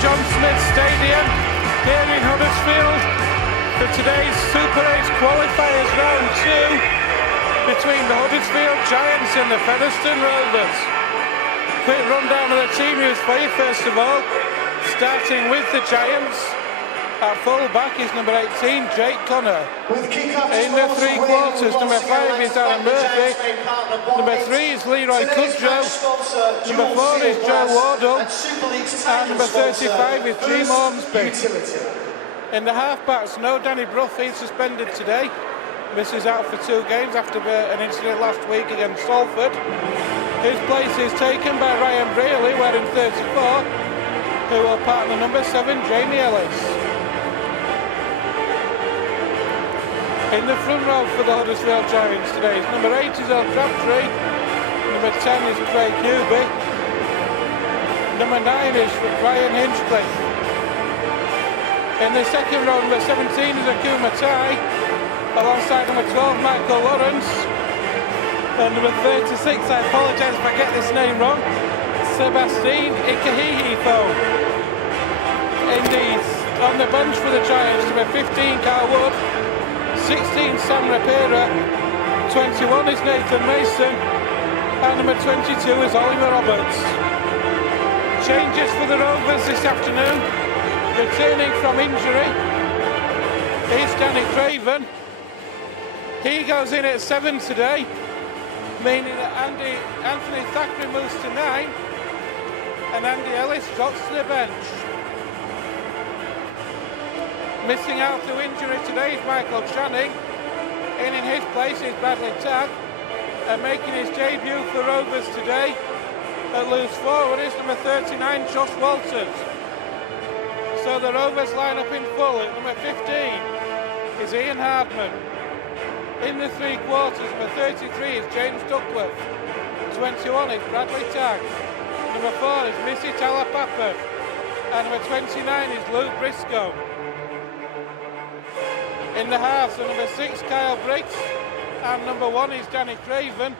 John Smith Stadium here in Huddersfield for today's Super 8 qualifiers round 2 between the Huddersfield Giants and the Featherstone Rovers. Quick rundown of the team news for you first of all, starting with the Giants. At full back is number 18, Jake Connor. In the three quarters, number 5 is Aaron Murphy. Number 3 is Leroy Kudjoe. Number 4 is Joe Wardle. And number 35 is Jim Ormsby. In the half-backs, no Danny Brough, he's suspended today. Misses out for 2 games after an incident last week against Salford. His place is taken by Ryan Brearley, wearing 34, who will partner number 7, Jamie Ellis. In the front row for the Huddersfield Giants today is number 8 is Earl Crabtree, number 10 is Craig Hubie, number 9 is Ryan Hinchcliffe. In the second row, number 17 is Akuma Tai, alongside number 12 Michael Lawrence, and number 36, I apologise if I get this name wrong, Sebastian Ikehihifo. Indeed, on the bench for the Giants, number 15 Carl Wood, 16 Sam Rapira, 21 is Nathan Mason, and number 22 is Oliver Roberts. Changes for the Rovers this afternoon, returning from injury is Danny Craven. He goes in at 7 today, meaning that Anthony Thackeray moves to 9 and Andy Ellis drops to the bench. Missing out through injury today is Michael Channing. In his place is Bradley Tagg. And making his debut for Rovers today at loose forward is number 39, Josh Walters. So the Rovers line up in full. At number 15 is Ian Hardman. In the three quarters, number 33 is James Duckworth. 21 is Bradley Tagg. Number 4 is Missy Talapapa. And number 29 is Luke Briscoe. In the halves, so number 6 Kyle Briggs and number 1 is Danny Craven.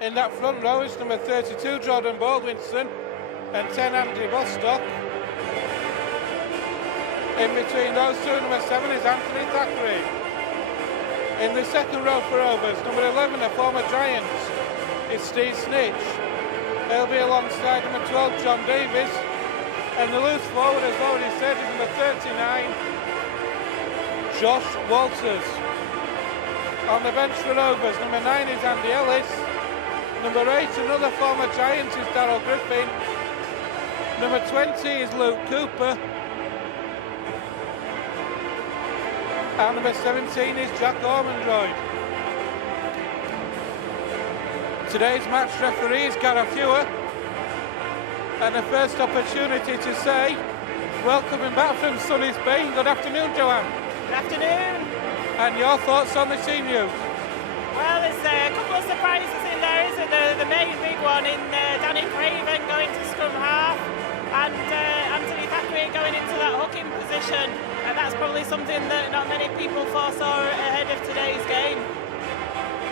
In that front row is number 32 Jordan Baldwinson and 10 Andy Bostock. In between those two, number 7 is Anthony Thackeray. In the second row for Rovers, number 11, a former Giant, is Steve Snitch. He'll be alongside number 12 John Davis, and the loose forward, as already said, is number 39 Josh Walters. On the bench for Rovers, number 9 is Andy Ellis. Number 8, another former Giant, is Darryl Griffin. Number 20 is Luke Cooper. And number 17 is Jack Ormondroyd. Today's match referee is Gareth Hewer. And the first opportunity to say, welcoming back from sunny Spain, good afternoon, Joanne. Good afternoon. And your thoughts on the team news? Well, there's a couple of surprises in there, isn't there? The main big one in Danny Craven going to scrum half and Anthony Thackeray going into that hooking position. And that's probably something that not many people foresaw ahead of today's game.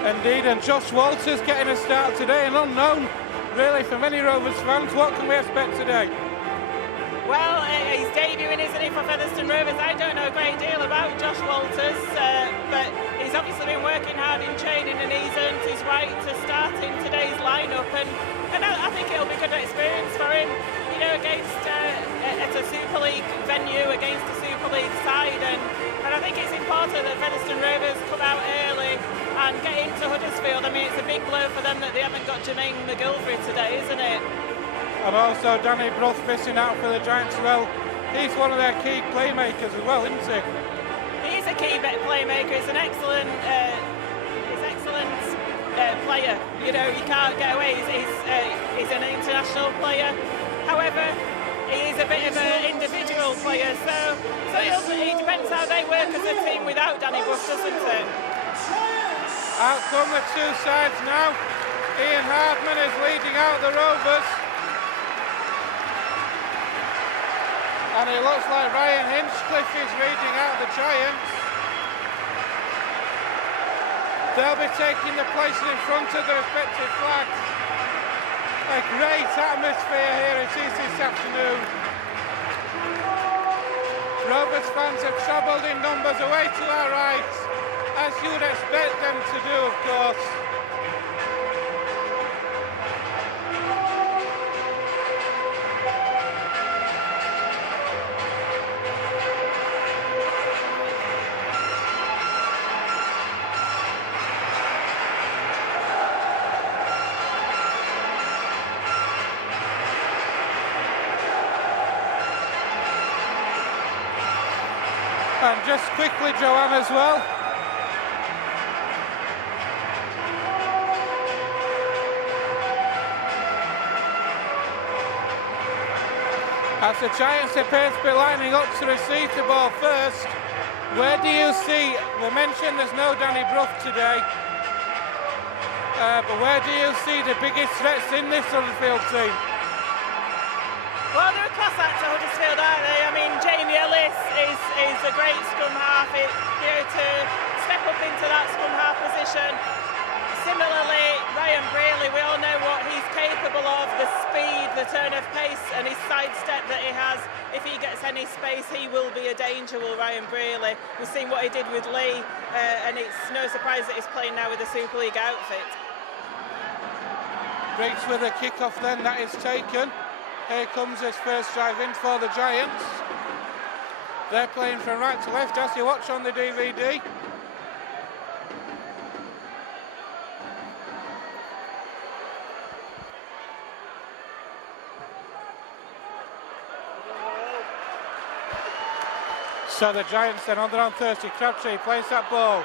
Indeed, and Josh Walters getting a start today, an unknown really for many Rovers fans. What can we expect today? Well, he's debuting, isn't he, for Featherstone Rovers? I don't know a great deal about Josh Walters, but he's obviously been working hard in training and he's earned his right to start in today's lineup. And I think it'll be a good experience for him, you know, against at a Super League venue, against a Super League side. And I think it's important that Featherstone Rovers come out early and get into Huddersfield. I mean, it's a big blow for them that they haven't got Jermaine McGilvery today, isn't it? And also Danny Brough missing out for the Giants as well. He's one of their key playmakers as well, isn't he? He's a key playmaker. He's an excellent player. You know, you can't get away. He's an international player. However, he is a bit of an individual player. So it depends how they work as a team without Danny Brough, doesn't it? Out come the two sides now. Ian Hardman is leading out the Rovers. And it looks like Ryan Hinchcliffe is leading out the Giants. They'll be taking the places in front of the respective flags. A great atmosphere here it is this afternoon. Rovers fans have travelled in numbers away to our right, as you would expect them to do, of course. And just quickly, Joanne, as well. As the Giants appear to be lining up to receive the ball first, where do you see, we mentioned there's no Danny Brough today, but where do you see the biggest threats in this Huddersfield team? Well, they're a class act at Huddersfield, aren't they? I mean, Jamie Ellis is a great scrum half. To step up into that scrum half position. Similarly, Ryan Brearley, we all know what he's capable of, the speed, the turn of pace and his sidestep that he has. If he gets any space, he will be a danger, will Ryan Brearley. We've seen what he did with Lee, and it's no surprise that he's playing now with the Super League outfit. Breaks with a kick-off then, that is taken. Here comes his first drive in for the Giants. They're playing from right to left as you watch on the DVD. So the Giants then on their own 30. Crabtree plays that ball.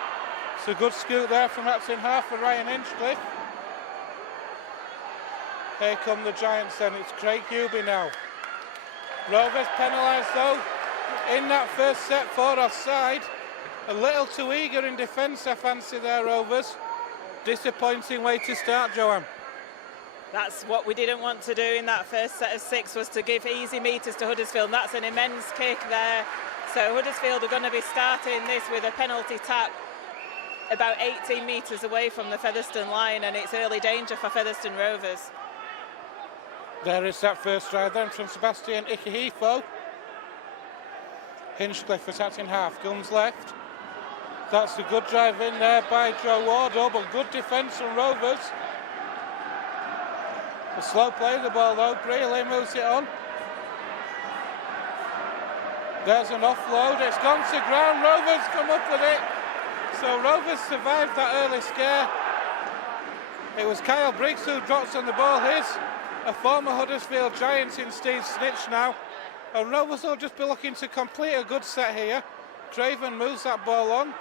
It's a good scoot there from that's in half for Ryan Hinchcliffe. Here come the Giants then, it's Craig Hubie now. Rovers penalised though in that first set for offside. A little too eager in defence, I fancy there, Rovers. Disappointing way to start, Joanne. That's what we didn't want to do in that first set of 6, was to give easy meters to Huddersfield, and that's an immense kick there. So Huddersfield are going to be starting this with a penalty tap about 18 metres away from the Featherstone line, and it's early danger for Featherstone Rovers. There is that first drive then from Sebastian Ikehefo. Hinchcliffe attacking half, comes left. That's a good drive in there by Joe Wardle, but good defence from Rovers. A slow play of the ball though, Brearley moves it on. There's an offload, it's gone to ground, Rovers come up with it. So Rovers survived that early scare. It was Kyle Briggs who drops on the ball. Here's a former Huddersfield Giants in Steve Snitch now. And Rovers will just be looking to complete a good set here. Draven moves that ball on.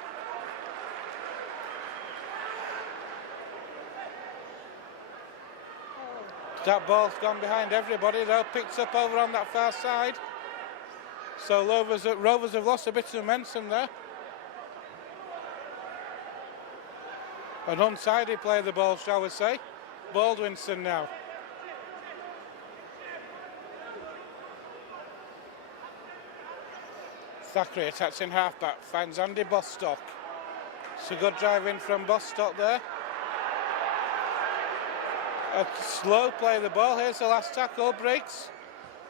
That ball's gone behind everybody though, picked up over on that far side. So Rovers have lost a bit of momentum there. An untidy play of the ball, shall we say. Baldwinson now. Thackeray attacks in half-back, finds Andy Bostock. It's a good drive in from Bostock there. A slow play of the ball, here's the last tackle, Briggs.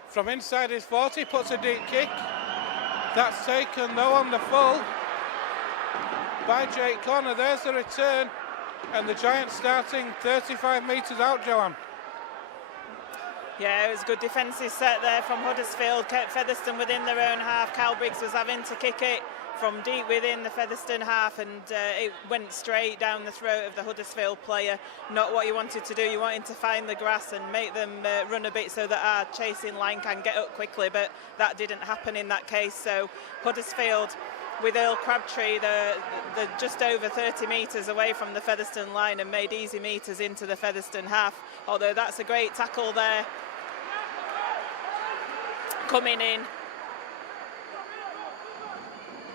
From inside his 40, puts a deep kick. That's taken though on the full by Jake Connor. There's the return, and the Giants starting 35 metres out, Joanne. Yeah, it was a good defensive set there from Huddersfield, kept Featherstone within their own half. Cal Briggs was having to kick it from deep within the Featherstone half, and it went straight down the throat of the Huddersfield player. Not what you wanted to do. You wanted to find the grass and make them run a bit so that our chasing line can get up quickly, but that didn't happen in that case. So Huddersfield, with Earl Crabtree, they're just over 30 metres away from the Featherstone line and made easy metres into the Featherstone half. Although that's a great tackle there coming in.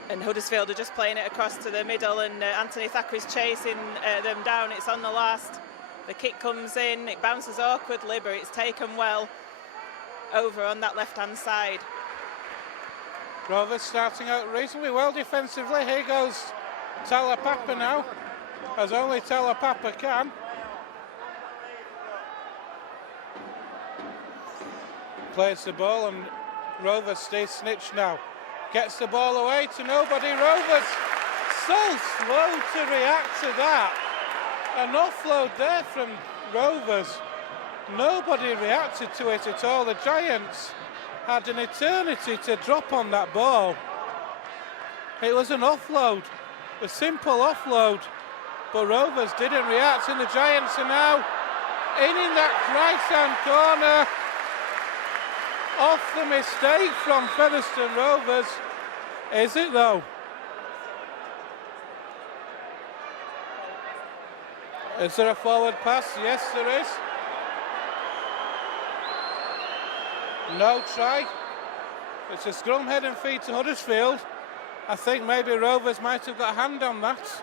And Huddersfield are just playing it across to the middle, and Anthony Thackeray's chasing them down. It's on the last. The kick comes in, it bounces awkwardly, but it's taken well over on that left-hand side. Rovers starting out reasonably well defensively. Here goes Talapapa now, as only Talapapa can. Plays the ball, and Rovers Steve Snitch now Gets the ball away to nobody. Rovers so slow to react to that. An offload there from Rovers. Nobody reacted to it at all. The Giants had an eternity to drop on that ball. It was an offload, a simple offload, but Rovers didn't react, and the Giants are now in that right-hand corner. Off the mistake from Featherstone Rovers. Is it though? Is there a forward pass? Yes, there is. No try. It's a scrum head and feet to Huddersfield. I think maybe Rovers might have got a hand on that.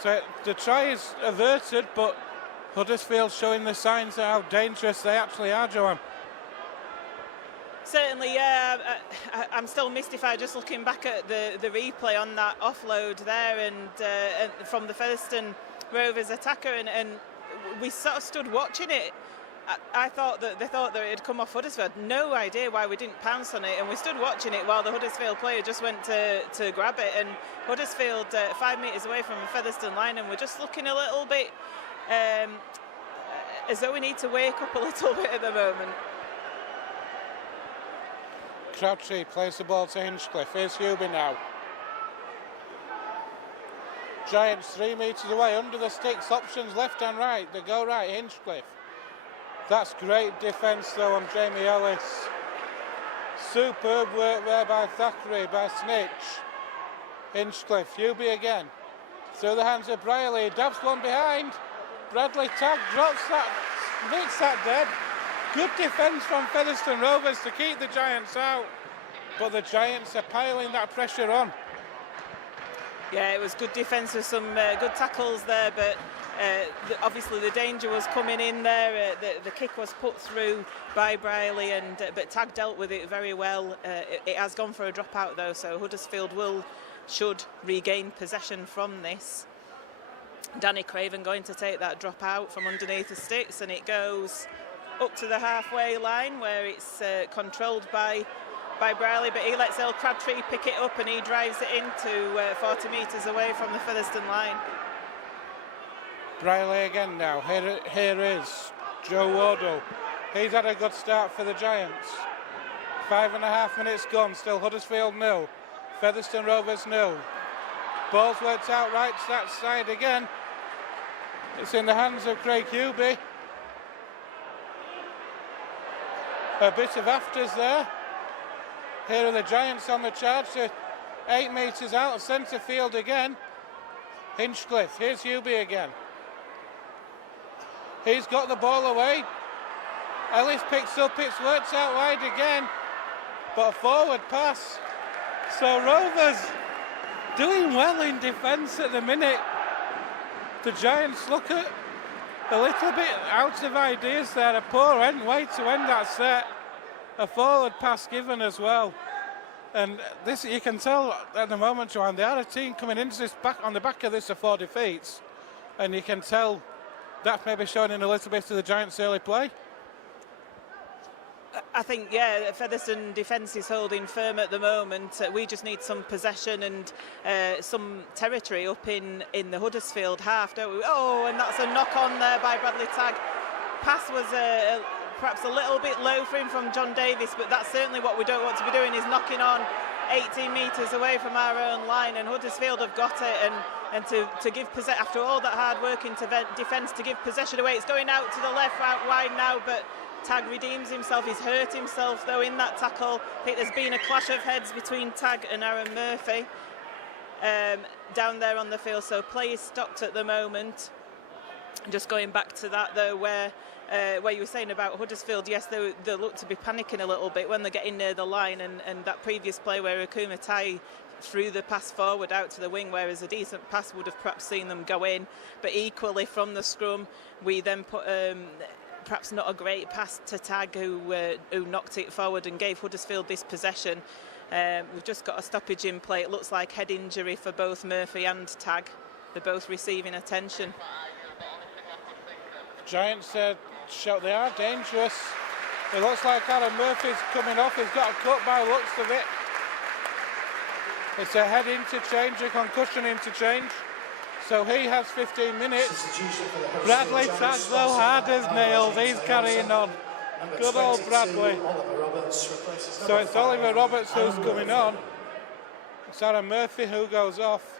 So the try is averted, but Huddersfield showing the signs of how dangerous they actually are, Joanne. Certainly, yeah. I'm still mystified just looking back at the replay on that offload there, and from the Featherstone Rovers attacker, and we sort of stood watching it. I thought that they thought that it had come off Huddersfield. No idea why we didn't pounce on it, and we stood watching it while the Huddersfield player just went to grab it, and Huddersfield 5 metres away from the Featherstone line, and we're just looking a little bit as though we need to wake up a little bit at the moment. Crabtree plays the ball to Hinchcliffe. Here's Hubie now. Giants 3 metres away, under the sticks, options left and right. They go right, Hinchcliffe. That's great defence though on Jamie Ellis. Superb work there by Thackeray, by Snitch. Hinchcliffe, Hubie again. Through the hands of Brierley, dabs one behind. Bradley Tagg drops that, makes that dead. Good defence from Featherstone Rovers to keep the Giants out. But the Giants are piling that pressure on. Yeah, it was good defence with some good tackles there, but obviously the danger was coming in there. The kick was put through by Brierley, but Tagg dealt with it very well. It has gone for a dropout though, so Huddersfield should regain possession from this. Danny Craven going to take that drop out from underneath the sticks, and it goes up to the halfway line where it's controlled by Brierley, but he lets El Crabtree pick it up and he drives it into 40 metres away from the Featherstone line. Brierley again now. Here is Joe Wardle. He's had a good start for the Giants. 5.5 minutes gone, still Huddersfield 0, Featherstone Rovers 0. Ball's worked out right to that side again. It's in the hands of Craig Hubie. A bit of afters there. Here are the Giants on the charge to 8 metres out of centre field again. Hinchcliffe, here's Hubie again. He's got the ball away. Ellis picks up, it's worked out wide again, but a forward pass. So Rovers doing well in defence at the minute. The Giants look at a little bit out of ideas there. A poor way to end that set. A forward pass given as well. And this, you can tell at the moment, Joanne, they are a team coming into this on the back of this of 4 defeats. And you can tell that's maybe showing in a little bit of the Giants' early play. I think, yeah, Featherstone defence is holding firm at the moment. We just need some possession and some territory up in the Huddersfield half, don't we? Oh, and that's a knock-on there by Bradley Tagg. Pass was perhaps a little bit low for him from John Davis, but that's certainly what we don't want to be doing, is knocking on 18 metres away from our own line, and Huddersfield have got it, and to give possession, after all that hard work in defence, to give possession away. It's going out to the left, out wide now, but Tagg redeems himself. He's hurt himself though in that tackle. I think there's been a clash of heads between Tagg and Aaron Murphy down there on the field, so play is stopped at the moment. Just going back to that though, where you were saying about Huddersfield, yes, they look to be panicking a little bit when they're getting near the line, and that previous play where Akuma Tai threw the pass forward out to the wing, whereas a decent pass would have perhaps seen them go in, but equally from the scrum we then put perhaps not a great pass to Tagg, who knocked it forward and gave Huddersfield this possession. We've just got a stoppage in play. It looks like head injury for both Murphy and Tagg. They're both receiving attention. Giants show they are dangerous. It looks like Aaron Murphy's coming off. He's got a cut by the looks of it. It's a head interchange, a concussion interchange. So he has 15 minutes. Bradley tags though hard as nails. He's carrying on. Good old Bradley. So it's Oliver Roberts who's coming on. It's Aaron Murphy who goes off.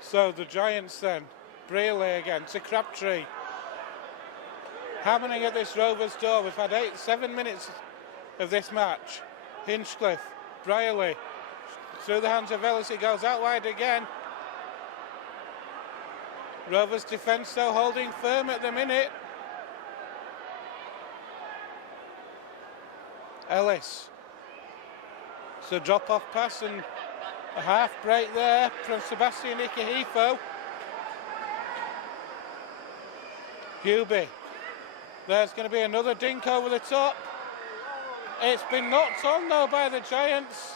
So the Giants then. Brearley again to Crabtree. Hammering at this Rovers door. We've had 7 minutes of this match. Hinchcliffe, Brearley. Through the hands of Ellis, it goes out wide again. Rovers defence though holding firm at the minute. Ellis. It's a drop-off pass and a half break there from Sebastian Ikehefo. Hubie. There's going to be another dink over the top. It's been knocked on though by the Giants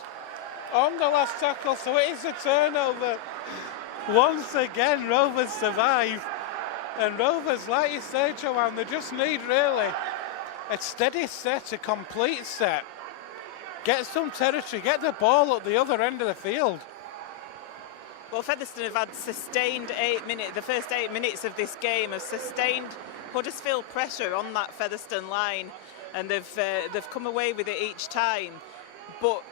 on the last tackle, so it is a turnover. Once again, Rovers survive. And Rovers, like you say, Joanne, they just need really a steady set, a complete set. Get some territory, get the ball up the other end of the field. Well, Featherstone have had sustained 8 minutes, the first 8 minutes of this game have sustained Huddersfield pressure on that Featherstone line, and they've come away with it each time. But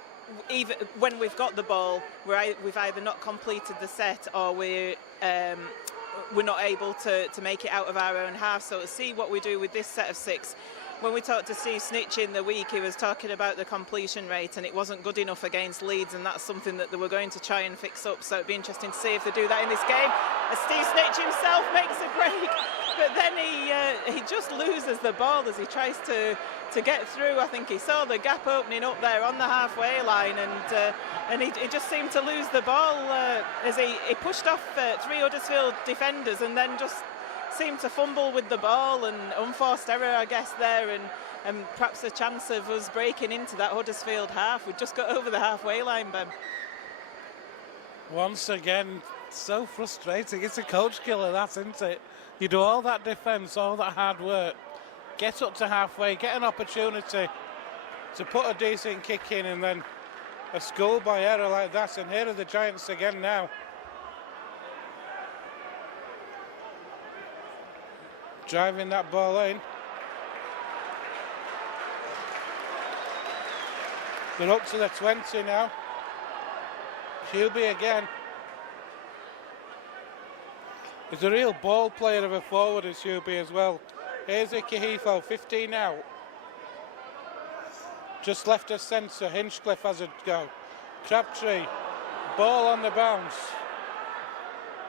even when we've got the ball, we've either not completed the set or we're not able to make it out of our own half. So to see what we do with this set of 6. When we talked to Steve Snitch in the week, he was talking about the completion rate, and it wasn't good enough against Leeds, and that's something that they were going to try and fix up. So it'd be interesting to see if they do that in this game. As Steve Snitch himself makes a break, but then he just loses the ball as he tries to get through. I think he saw the gap opening up there on the halfway line, and he just seemed to lose the ball as he pushed off 3 Huddersfield defenders, and then just seemed to fumble with the ball, and unforced error, I guess, there, and perhaps a chance of us breaking into that Huddersfield half. We just got over the halfway line, Ben. Once again, so frustrating. It's a coach killer, that, isn't it? You do all that defence, all that hard work, get up to halfway, get an opportunity to put a decent kick in, and then a schoolboy error like that. And here are the Giants again now. Driving that ball in. They're up to the 20 now. Hubie again. He's a real ball player of a forward, is Hubie as well. Here's Ikehefo, 15 out. Just left of centre. Hinchcliffe has a go. Crabtree. Ball on the bounce.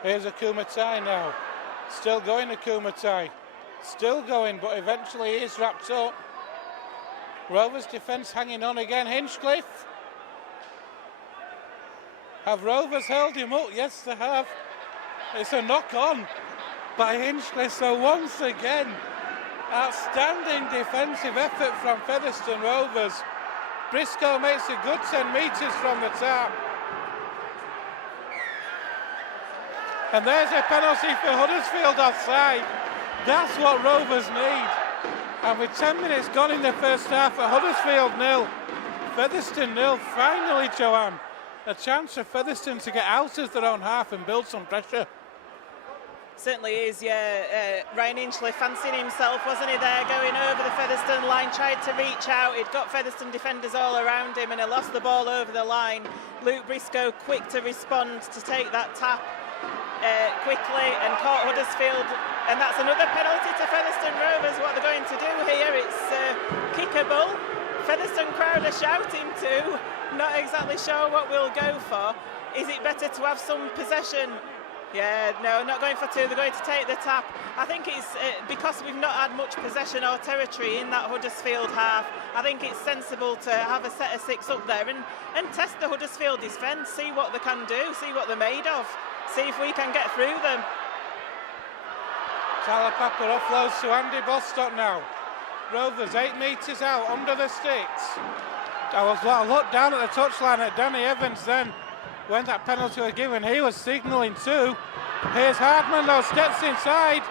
Here's Akumatai now. Still going Akumatai. Still going, but eventually he is wrapped up. Rovers defence hanging on again. Hinchcliffe. Have Rovers held him up? Yes, they have. It's a knock on by Hinchcliffe. So once again, outstanding defensive effort from Featherstone Rovers. Briscoe makes a good 10 metres from the tap. And there's a penalty for Huddersfield offside. That's what Rovers need. And with 10 minutes gone in the first half, at Huddersfield 0, Featherstone 0. Finally, Joanne, a chance for Featherstone to get out of their own half and build some pressure. Certainly is, yeah. Ryan Hinchcliffe fancying himself, wasn't he, there, going over the Featherstone line, tried to reach out. He'd got Featherstone defenders all around him, and he lost the ball over the line. Luke Briscoe quick to respond to take that tap quickly and caught Huddersfield, and that's another penalty to Featherstone Rovers. What they're going to do here, it's kickable. Featherstone crowd are shouting to, not exactly sure what we'll go for. Is it better to have some possession? Yeah, no, not going for 2, they're going to take the tap. I think it's because we've not had much possession or territory in that Huddersfield half, I think it's sensible to have a set of 6 up there and test the Huddersfield defence, see what they can do, see what they're made of, see if we can get through them. Talapapa offloads to Andy Bostock now. Rovers 8 metres out, under the sticks. I looked down at the touchline at Danny Evans then, when that penalty was given. He was signalling too. Here's Hardman though, steps inside.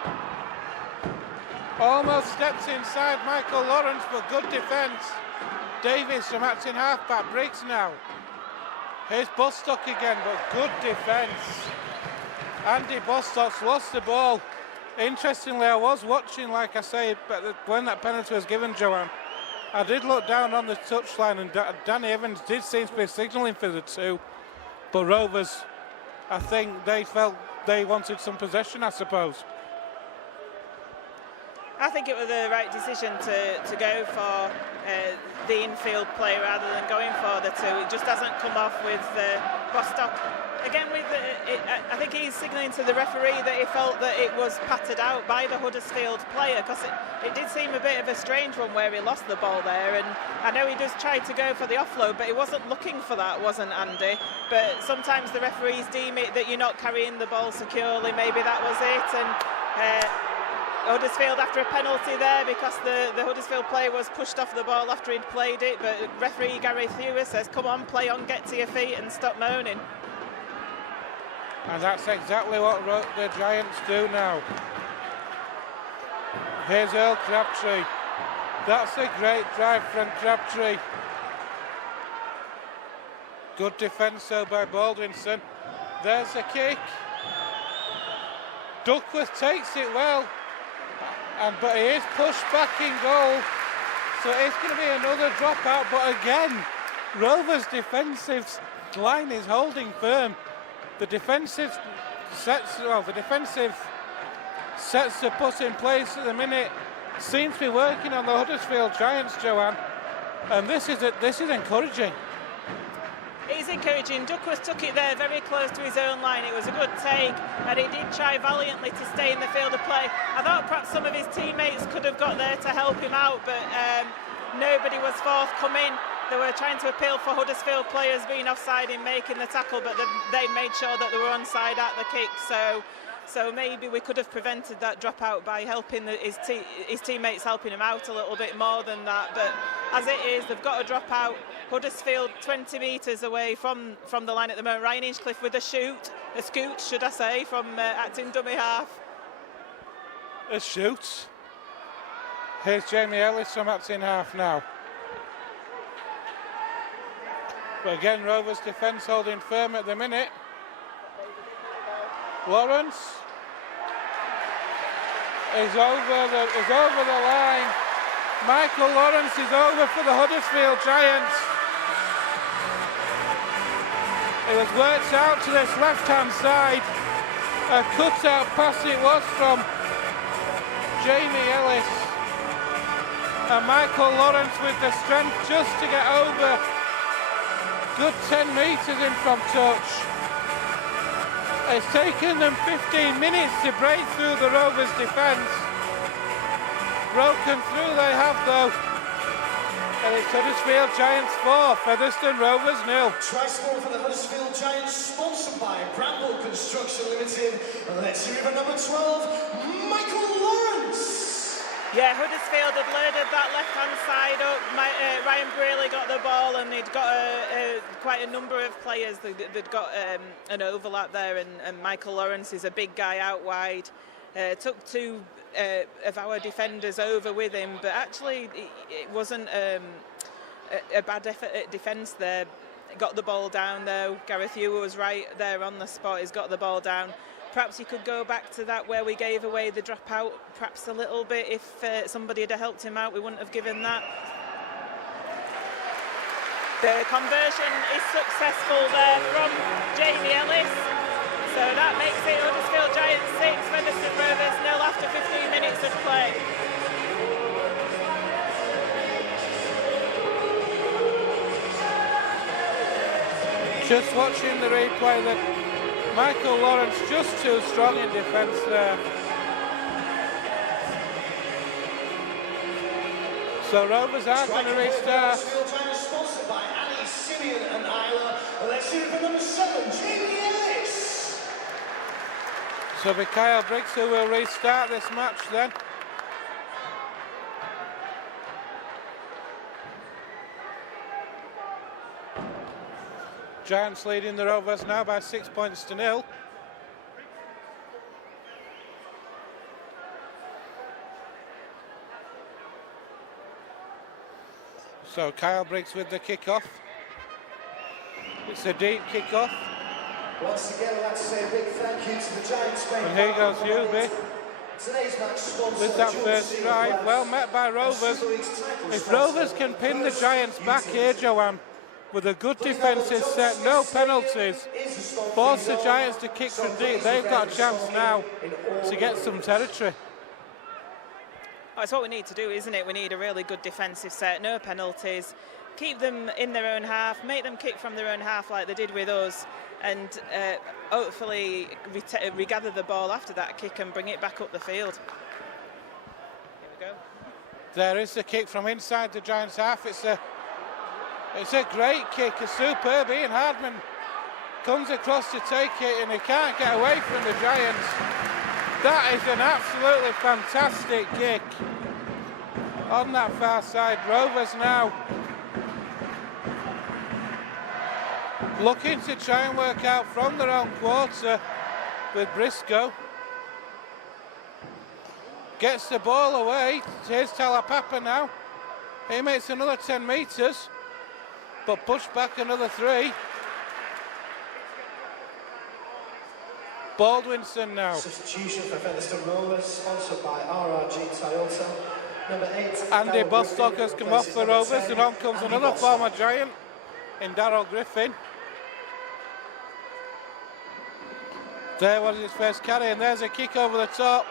Almost steps inside Michael Lawrence, but good defence. Davies from acting halfback breaks now. Here's Bostock again, but good defence. Andy Bostock's lost the ball. Interestingly, I was watching, like I say, when that penalty was given, Joanne. I did look down on the touchline, and Danny Evans did seem to be signalling for the 2. But Rovers, I think they felt they wanted some possession, I suppose. I think it was the right decision to go for the infield play rather than going for the 2. It just hasn't come off with Bostock. Again, I think he's signalling to the referee that he felt that it was patted out by the Huddersfield player, because it did seem a bit of a strange one where he lost the ball there. And I know he just tried to go for the offload, but he wasn't looking for that, wasn't Andy? But sometimes the referees deem it that you're not carrying the ball securely. Maybe that was it. And Huddersfield after a penalty there, because the Huddersfield player was pushed off the ball after he'd played it. But referee Gary Thewer says, come on, play on, get to your feet and stop moaning. And that's exactly what the Giants do now. Here's Earl Crabtree. That's a great drive from Crabtree. Good defence though by Baldwinson. There's a kick. Duckworth takes it well, but he is pushed back in goal. So it's going to be another dropout. But again, Rovers' defensive line is holding firm. The defensive sets they're put in place at the minute seems to be working on the Huddersfield Giants, Joanne, and this is encouraging. It is encouraging. Duckworth took it there very close to his own line. It was a good take, and he did try valiantly to stay in the field of play. I thought perhaps some of his teammates could have got there to help him out, but nobody was forthcoming. They were trying to appeal for Huddersfield players being offside in making the tackle, but they made sure that they were onside at the kick. So maybe we could have prevented that dropout by helping his teammates, helping him out a little bit more than that. But as it is, they've got a dropout. Huddersfield 20 metres away from the line at the moment. Ryan Hinchcliffe with a scoot, should I say, from acting dummy half. A shoot. Here's Jamie Ellis from acting half now. But again, Rovers' defence holding firm at the minute. Lawrence is over the line. Michael Lawrence is over for the Huddersfield Giants. It was worked out to this left-hand side. A cut-out pass it was from Jamie Ellis. And Michael Lawrence with the strength just to get over. Good 10 metres in from touch. It's taken them 15 minutes to break through the Rovers' defence. Broken through they have though. And it's Huddersfield Giants 4, Featherstone Rovers 0. Try score for the Huddersfield Giants, sponsored by Bramble Construction Limited. Let's hear it for number 12, Michael Lawrence. Yeah, Huddersfield had loaded that left-hand side up. Ryan Brearley got the ball, and they'd got quite a number of players. They'd got an overlap there, and Michael Lawrence is a big guy out wide. Took 2 of our defenders over with him, but actually it wasn't a bad effort at defence there. Got the ball down though. Gareth Ewer was right there on the spot. He's got the ball down. Perhaps you could go back to that where we gave away the dropout perhaps a little bit. If somebody had helped him out, we wouldn't have given that. The conversion is successful there from Jamie Ellis. So that makes it Huddersfield Giants 6, Featherstone Rovers 0 after 15 minutes of play. Just watching the replay, that Michael Lawrence just too strong in defence there. So Rovers are going to restart. Sponsored by Ali, Simeon and Isla. Let's hear it for number 7, Jamie Ellis. So it'll be Kyle Briggs who will restart this match then. Giants leading the Rovers now by 6 points to 0. So Kyle Briggs with the kick-off. It's a deep kick-off. Once again, I'd like to say a big thank you to the Giants. And here goes Hubie Today's match sponsor with that first drive. Well met by Rovers. If Rovers can pin the Giants back here, Joanne, with a good defensive set, no penalties, force the Giants to kick from deep, they've got a chance now to get some territory. That's what we need to do, isn't it? We need a really good defensive set, no penalties, keep them in their own half, make them kick from their own half like they did with us, and hopefully regather the ball after that kick and bring it back up the field. Here we go. There is the kick from inside the Giants' half. It's a great kick, a superb. Ian Hardman comes across to take it and he can't get away from the Giants. That is an absolutely fantastic kick on that far side. Rovers now looking to try and work out from their own quarter with Briscoe. Gets the ball away. Here's Talapapa now. He makes another 10 metres, but pushed back another 3. Baldwinson now. Substitution for Featherstone Rovers, sponsored by RRG Toyota. Number 8. Andy Bostock has come off for Rovers, and on comes another former Giant in Darryl Griffin. There was his first carry, and there's a kick over the top.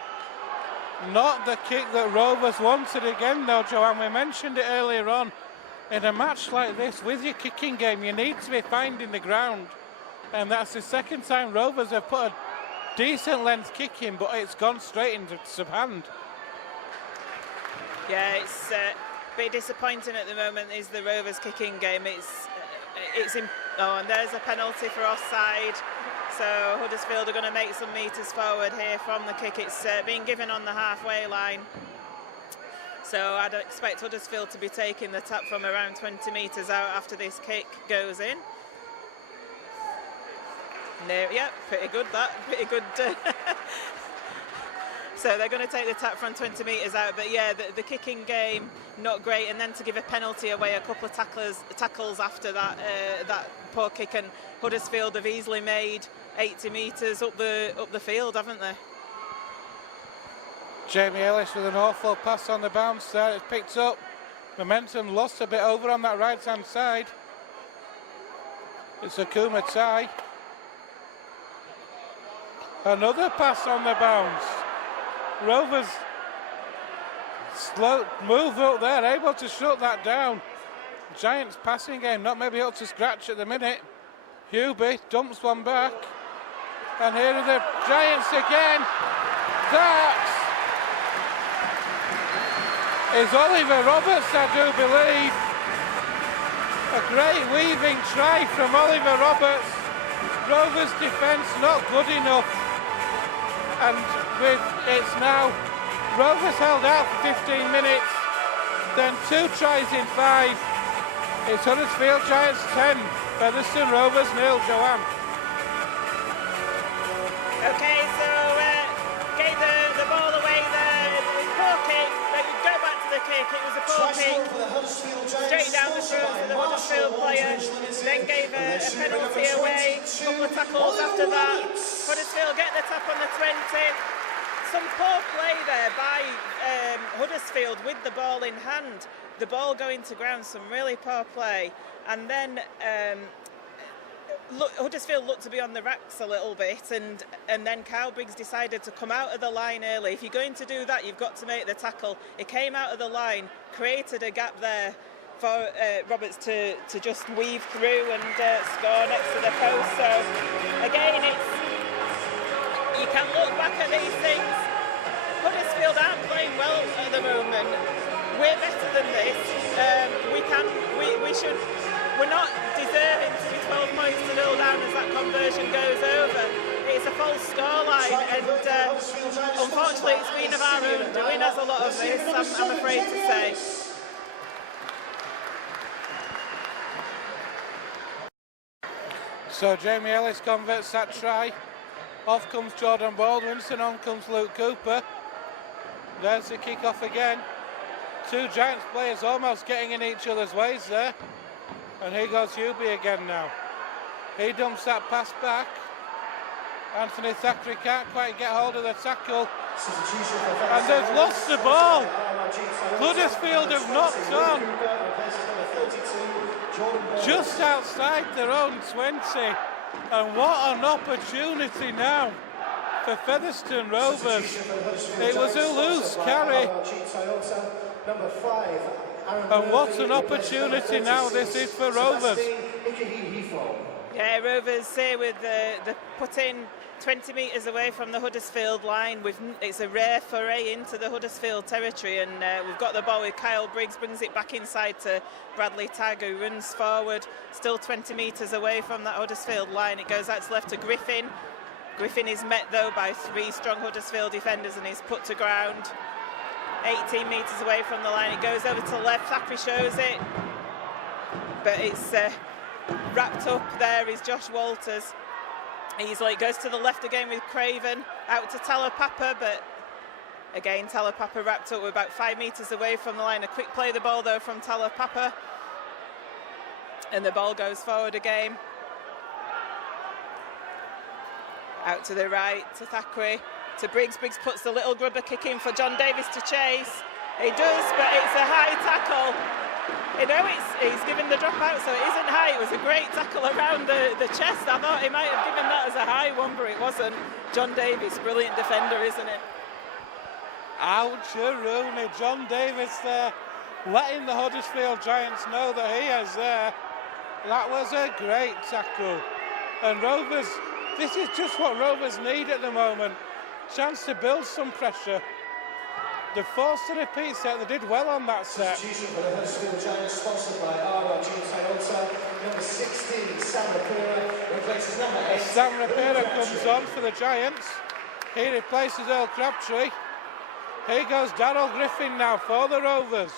Not the kick that Rovers wanted again, though, Joanne. We mentioned it earlier on. In a match like this, with your kicking game, you need to be finding the ground. And that's the second time Rovers have put a decent length kick in, but it's gone straight into sub-hand. Yeah, it's a bit disappointing at the moment, is the Rovers kicking game. Oh, and there's a penalty for offside. So Huddersfield are going to make some metres forward here from the kick. It's being given on the halfway line. So I'd expect Huddersfield to be taking the tap from around 20 metres out after this kick goes in. No, yeah, pretty good that, pretty good. So they're going to take the tap from 20 metres out, but yeah, the kicking game, not great, and then to give a penalty away, a couple of tackles after that that poor kick, and Huddersfield have easily made 80 metres up the field, haven't they? Jamie Ellis with an awful pass on the bounce there. It's picked up. Momentum lost a bit over on that right-hand side. It's a Kuma tie. Another pass on the bounce. Rovers slow move up there, able to shut that down. Giants passing game not maybe up to scratch at the minute. Hubie dumps one back. And here are the Giants again. That is Oliver Roberts, I do believe. A great weaving try from Oliver Roberts. Rovers defence not good enough. And it's now Rovers held out for 15 minutes, then 2 tries in 5. It's Huddersfield Giants 10, Featherstone Rovers 0, Joanne. Okay, so gave the ball away there. Poor kick. They go back to the kick. It was a poor kick. Straight down the throat of the Huddersfield player. Then gave a penalty away. A couple of tackles after that. Huddersfield get the tap on the 20. Some poor play there by Huddersfield with the ball in hand. The ball going to ground, some really poor play. And then Huddersfield looked to be on the racks a little bit, and then Kyle Briggs decided to come out of the line early. If you're going to do that, you've got to make the tackle. He came out of the line, created a gap there for Roberts to just weave through and score next to the post. So again, you can look back at these things. Huddersfield aren't playing well at the moment. We're better than this. We're not deserving to be 12 points to 0 down as that conversion goes over. It's a false scoreline, and unfortunately it's been of our own doing as a lot of this, I'm afraid to say. So Jamie Ellis converts that try. Off comes Jordan Baldwinson, on comes Luke Cooper. There's the kick-off again. 2 Giants players almost getting in each other's ways there. And here goes Hubie again now. He dumps that pass back. Anthony Thackeray can't quite get hold of the tackle. And they've lost the ball. Huddersfield have knocked on just outside their own 20. And what an opportunity now for Featherstone Rovers. It was a loose carry. And what an opportunity now this is for Rovers. Yeah, Rovers here with the put-in 20 metres away from the Huddersfield line. It's a rare foray into the Huddersfield territory, and we've got the ball with Kyle Briggs, brings it back inside to Bradley Tagg, who runs forward, still 20 metres away from that Huddersfield line. It goes out to left to Griffin. Griffin is met though by 3 strong Huddersfield defenders and is put to ground. 18 metres away from the line, it goes over to the left, Thackeray shows it, but it's wrapped up there is Josh Walters. Easily, it goes to the left again with Craven, out to Talapapa, but again Talapapa wrapped up. We're about 5 metres away from the line. A quick play the ball though from Talapapa, and the ball goes forward again. Out to the right to Thackeray, to Briggs. Briggs puts the little grubber kick in for John Davis to chase. He does, but it's a high tackle. You know, he's given the drop out, so it isn't high. It was a great tackle around the chest. I thought he might have given that as a high one, but it wasn't. John Davis, brilliant defender, isn't it? Ouch-a-rooney. John Davis there, letting the Huddersfield Giants know that he is there. That was a great tackle. And Rovers, this is just what Rovers need at the moment. Chance to build some pressure. They're forced to repeat set. They did well on that set. Substitution for the Huddersfield Giants, sponsored by RRG Toyota. Number 16, Sam Rapira, replaces number 8. Sam Rapira comes on for the Giants. He replaces Earl Crabtree. Here goes Darryl Griffin now for the Rovers.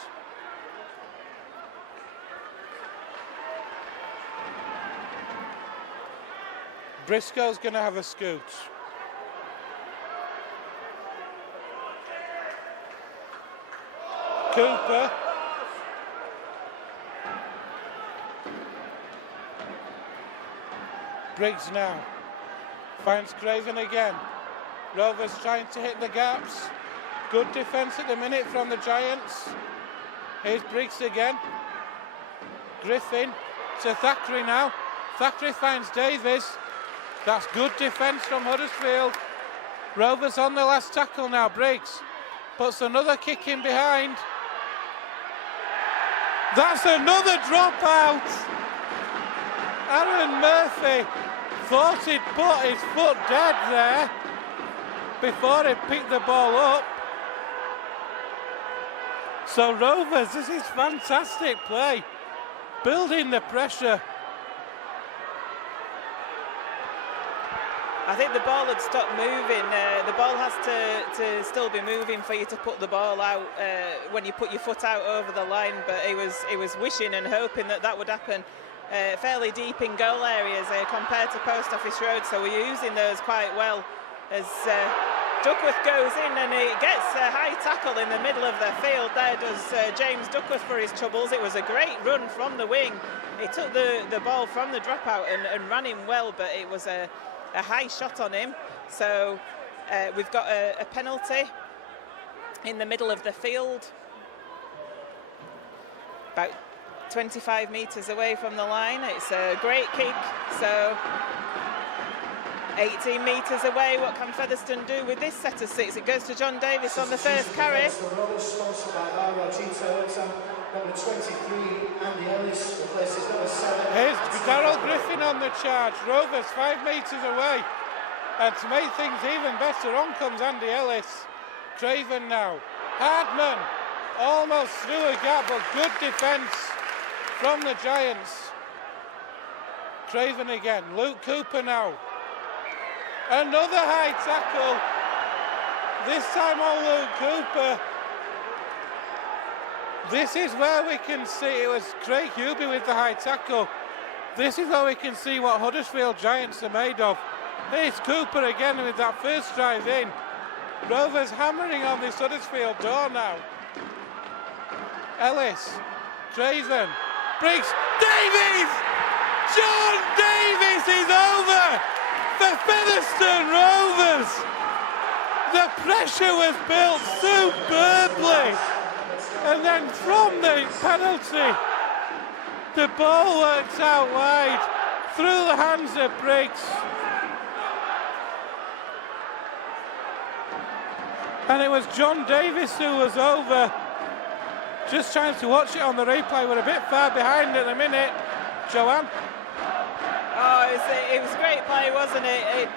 Briscoe's going to have a scoot. Cooper. Briggs now. Finds Craven again. Rovers trying to hit the gaps. Good defence at the minute from the Giants. Here's Briggs again. Griffin to Thackeray now. Thackeray finds Davis. That's good defence from Huddersfield. Rovers on the last tackle now. Briggs puts another kick in behind. That's another dropout. Aaron Murphy thought he'd put his foot dead there before he picked the ball up. So Rovers, this is fantastic play, building the pressure. I think the ball had stopped moving. The ball has to still be moving for you to put the ball out when you put your foot out over the line. But he was wishing and hoping that would happen. Fairly deep in goal areas compared to Post Office Road, so we're using those quite well. As Duckworth goes in and he gets a high tackle in the middle of the field. There does James Duckworth for his troubles. It was a great run from the wing. He took the ball from the dropout and ran him well, but it was a high shot on him. So we've got a penalty in the middle of the field, about 25 metres away from the line. It's a great kick, so 18 metres away. What can Featherstone do with this set of 6? It goes to John Davis on the first carry. Number 23, Andy Ellis, replaces number 7. Here's Darryl Griffin on the charge. Rovers 5 metres away. And to make things even better, on comes Andy Ellis. Craven now. Hardman almost through a gap, but good defence from the Giants. Craven again. Luke Cooper now. Another high tackle. This time on Luke Cooper. This is where we can see, it was Craig Hubie with the high tackle. This is where we can see what Huddersfield Giants are made of. Here's Cooper again with that first drive in. Rovers hammering on this Huddersfield door now. Ellis, Craven, Briggs, Davies! John Davis is over for Featherstone Rovers. The pressure was built superbly, and then from the penalty, the ball worked out wide through the hands of Briggs. And it was John Davis who was over. Just trying to watch it on the replay. We're a bit far behind at the minute. Joanne? Oh, it was great play, wasn't it? It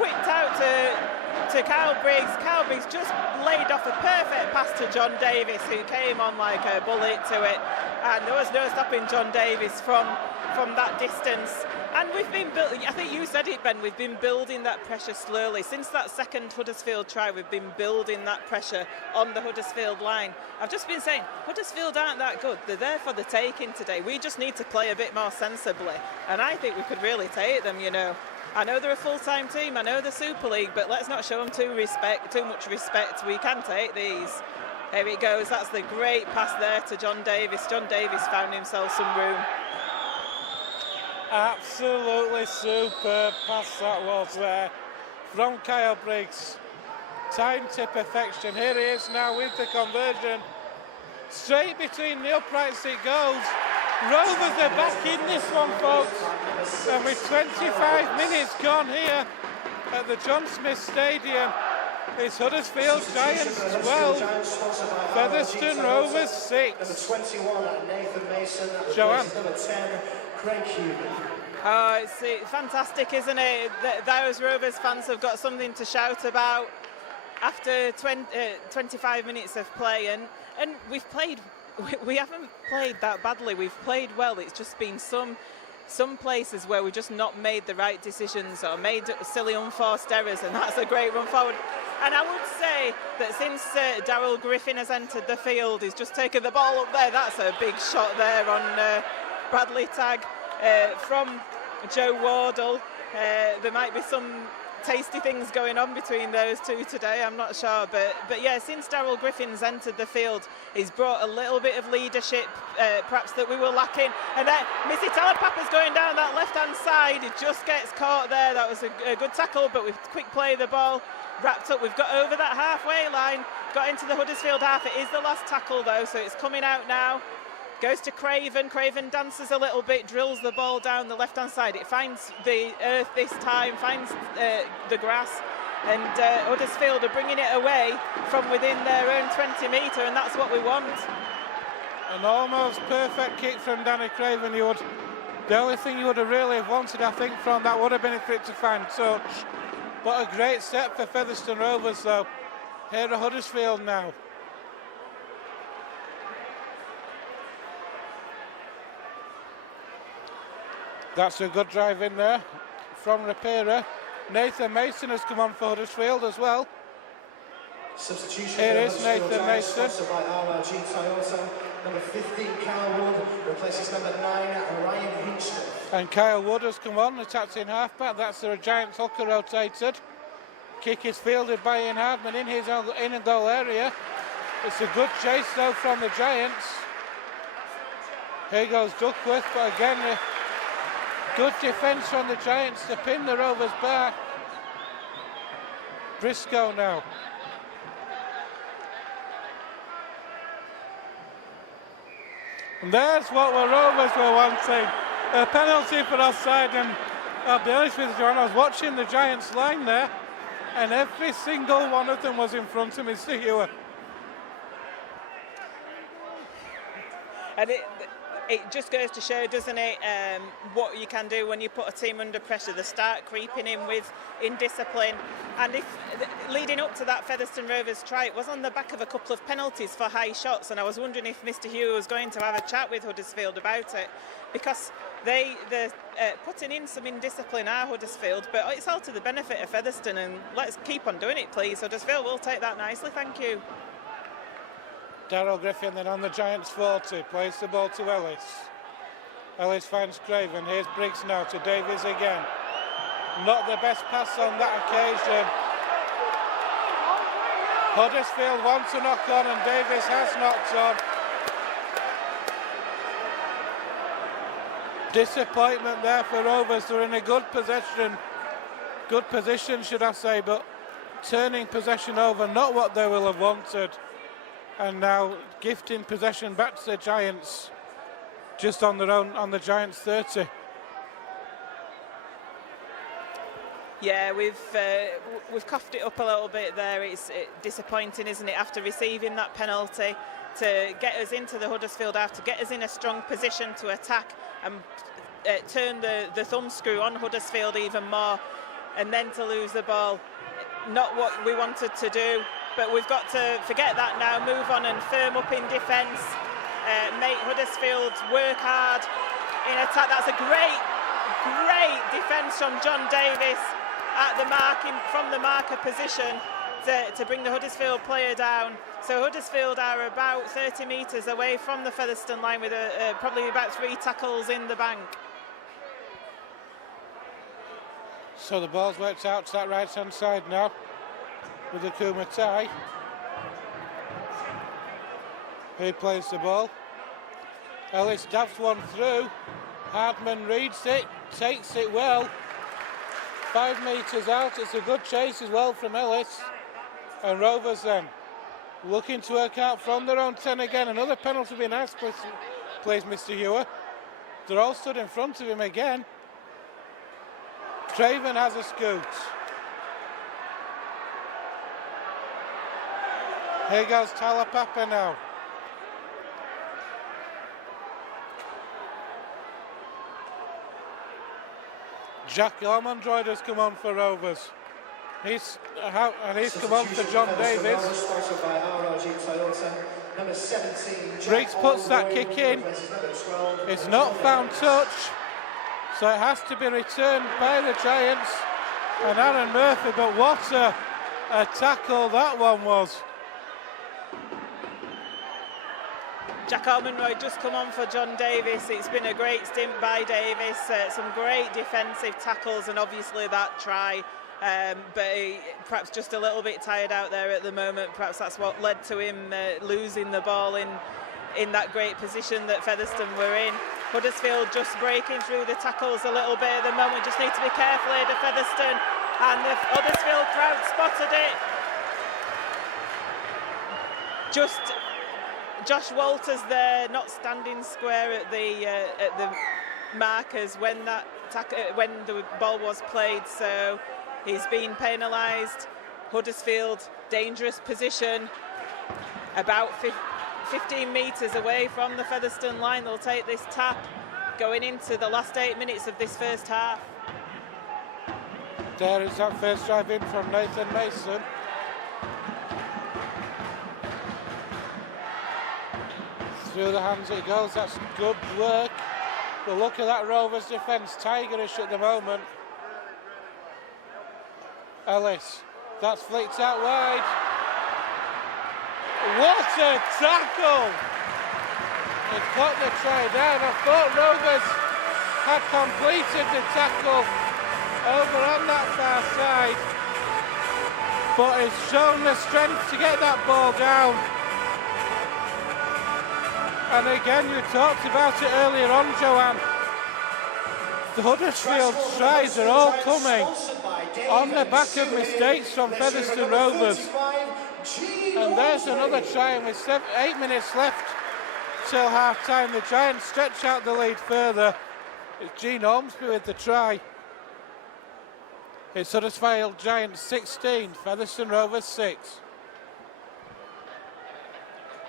whipped out to Kyle Briggs. Kyle Briggs just laid off a perfect pass to John Davis, who came on like a bullet to it. And there was no stopping John Davis from that distance. And we've been building, I think you said it, Ben, we've been building that pressure slowly. Since that second Huddersfield try, we've been building that pressure on the Huddersfield line. I've just been saying, Huddersfield aren't that good. They're there for the taking today. We just need to play a bit more sensibly. And I think we could really take them, you know. I know they're a full-time team, I know they're Super League, but let's not show them too much respect. We can take these. Here it goes, that's the great pass there to John Davis. John Davis found himself some room. Absolutely superb pass that was there from Kyle Briggs. Time to perfection. Here he is now with the conversion. Straight between the uprights it goes. Rovers are back in this one, folks. And with 25 minutes gone here at the John Smith Stadium, it's Huddersfield Giants 12, Featherstone Rovers 6. Number 21, Nathan Mason. Joanne. Number 10, Craig Human. Oh, it's fantastic, isn't it? Those Rovers fans have got something to shout about after 25 minutes of play, and we've played. We haven't played that badly. We've played well. It's just been some places where we've just not made the right decisions or made silly unforced errors, and that's a great run forward. And I would say that since Daryl Griffin has entered the field, he's just taken the ball up there. That's a big shot there on Bradley Tagg from Joe Wardle. There might be some tasty things going on between those two today, I'm not sure, but yeah, since Daryl Griffin's entered the field, he's brought a little bit of leadership perhaps that we were lacking. And then Missy Talpapa's going down that left hand side, he just gets caught there. That was a good tackle, but with quick play the ball wrapped up. We've got over that halfway line, got into the Huddersfield half. It is the last tackle though, so it's coming out now. Goes to Craven. Craven dances a little bit, drills the ball down the left-hand side. It finds the earth this time, finds the grass, and Huddersfield are bringing it away from within their own 20-metre, and that's what we want. An almost perfect kick from Danny Craven. The only thing you would have really wanted, I think, from that would have been for it to find touch. What a great step for Featherstone Rovers, though. Here at Huddersfield now. That's a good drive in there from Rapira. Nathan Mason has come on for Huddersfield as well. Substitution. Here is Nathan Mason. Sponsored by RLG Toyota. Number 15, Kyle Wood, replaces number 9, Ryan Hinchcliffe. And Kyle Wood has come on, attacked in half-back. That's the Giants hooker rotated. Kick is fielded by Ian Hardman in his own in-goal area. It's a good chase though from the Giants. Here goes Duckworth, but again, good defence from the Giants to pin the Rovers back. Briscoe now. And there's what the Rovers were wanting. A penalty for offside, and I'll be honest with you, John, I was watching the Giants line there, and every single one of them was in front of Mr. Hewer. And it just goes to show, doesn't it, what you can do when you put a team under pressure. They start creeping in with indiscipline. And if leading up to that Featherstone Rovers try, it was on the back of a couple of penalties for high shots, and I was wondering if Mr. Hugh was going to have a chat with Huddersfield about it, because they're putting in some indiscipline at Huddersfield, but it's all to the benefit of Featherstone, and let's keep on doing it, please. Huddersfield will take that nicely, thank you. Daryl Griffin then on the Giants 40, plays the ball to Ellis. Ellis finds Craven, here's Briggs now to Davies again. Not the best pass on that occasion. Huddersfield want to knock on and Davies has knocked on. Disappointment there for Rovers. They're in a good position, should I say, but turning possession over, not what they will have wanted, and now gifting possession back to the Giants, just on their own, on the Giants 30. Yeah, we've coughed it up a little bit there. It's disappointing, isn't it, after receiving that penalty, to get us into the Huddersfield half, to get us in a strong position to attack and turn the thumbscrew on Huddersfield even more, and then to lose the ball. Not what we wanted to do, but we've got to forget that now, move on and firm up in defence, make Huddersfield work hard in attack. That's a great defence from John Davis at the from the marker position to bring the Huddersfield player down. So Huddersfield are about 30 metres away from the Featherstone line with probably about 3 tackles in the bank. So the ball's worked out to that right-hand side now with the Kumatai. He plays the ball. Ellis dabs one through. Hardman reads it, takes it well. 5 metres out, it's a good chase as well from Ellis. And Rovers then looking to work out from their own 10 again. Another penalty being asked, plays Mr. Ewer. They're all stood in front of him again. Craven has a scoot. Here goes Talapapa now. Jack Ormondroyd has come on for Rovers. He's come on for John Davis. Briggs puts that kick in. It's not found touch, so it has to be returned by the Giants and Aaron Murphy. But what a tackle that one was. Jack Ormondroyd just come on for John Davis. It's been a great stint by Davis, some great defensive tackles and obviously that try, but he, perhaps just a little bit tired out there at the moment. Perhaps that's what led to him losing the ball in that great position that Featherstone were in. Huddersfield just breaking through the tackles a little bit at the moment. Just need to be careful here to Featherstone, and the Huddersfield crowd spotted it. Just Josh Walters there, not standing square at the markers when when the ball was played, so he's been penalised. Huddersfield, dangerous position, about 15 metres away from the Featherstone line. They'll take this tap going into the last 8 minutes of this first half. There is that first drive in from Nathan Mason. Through the hands it goes, that's good work. But look at that Rovers defence, tigerish at the moment. Ellis, that's flicked out wide. What a tackle! It's got the try down. I thought Rovers had completed the tackle over on that far side, but it's shown the strength to get that ball down. And again, you talked about it earlier on, Joanne. The Huddersfield tries are all coming on the back of mistakes from Featherstone Rovers. And there's another try, and with 8 minutes left till half-time, the Giants stretch out the lead further. It's Gene Ormsby with the try. It's Huddersfield Giants 16, Featherstone Rovers 6.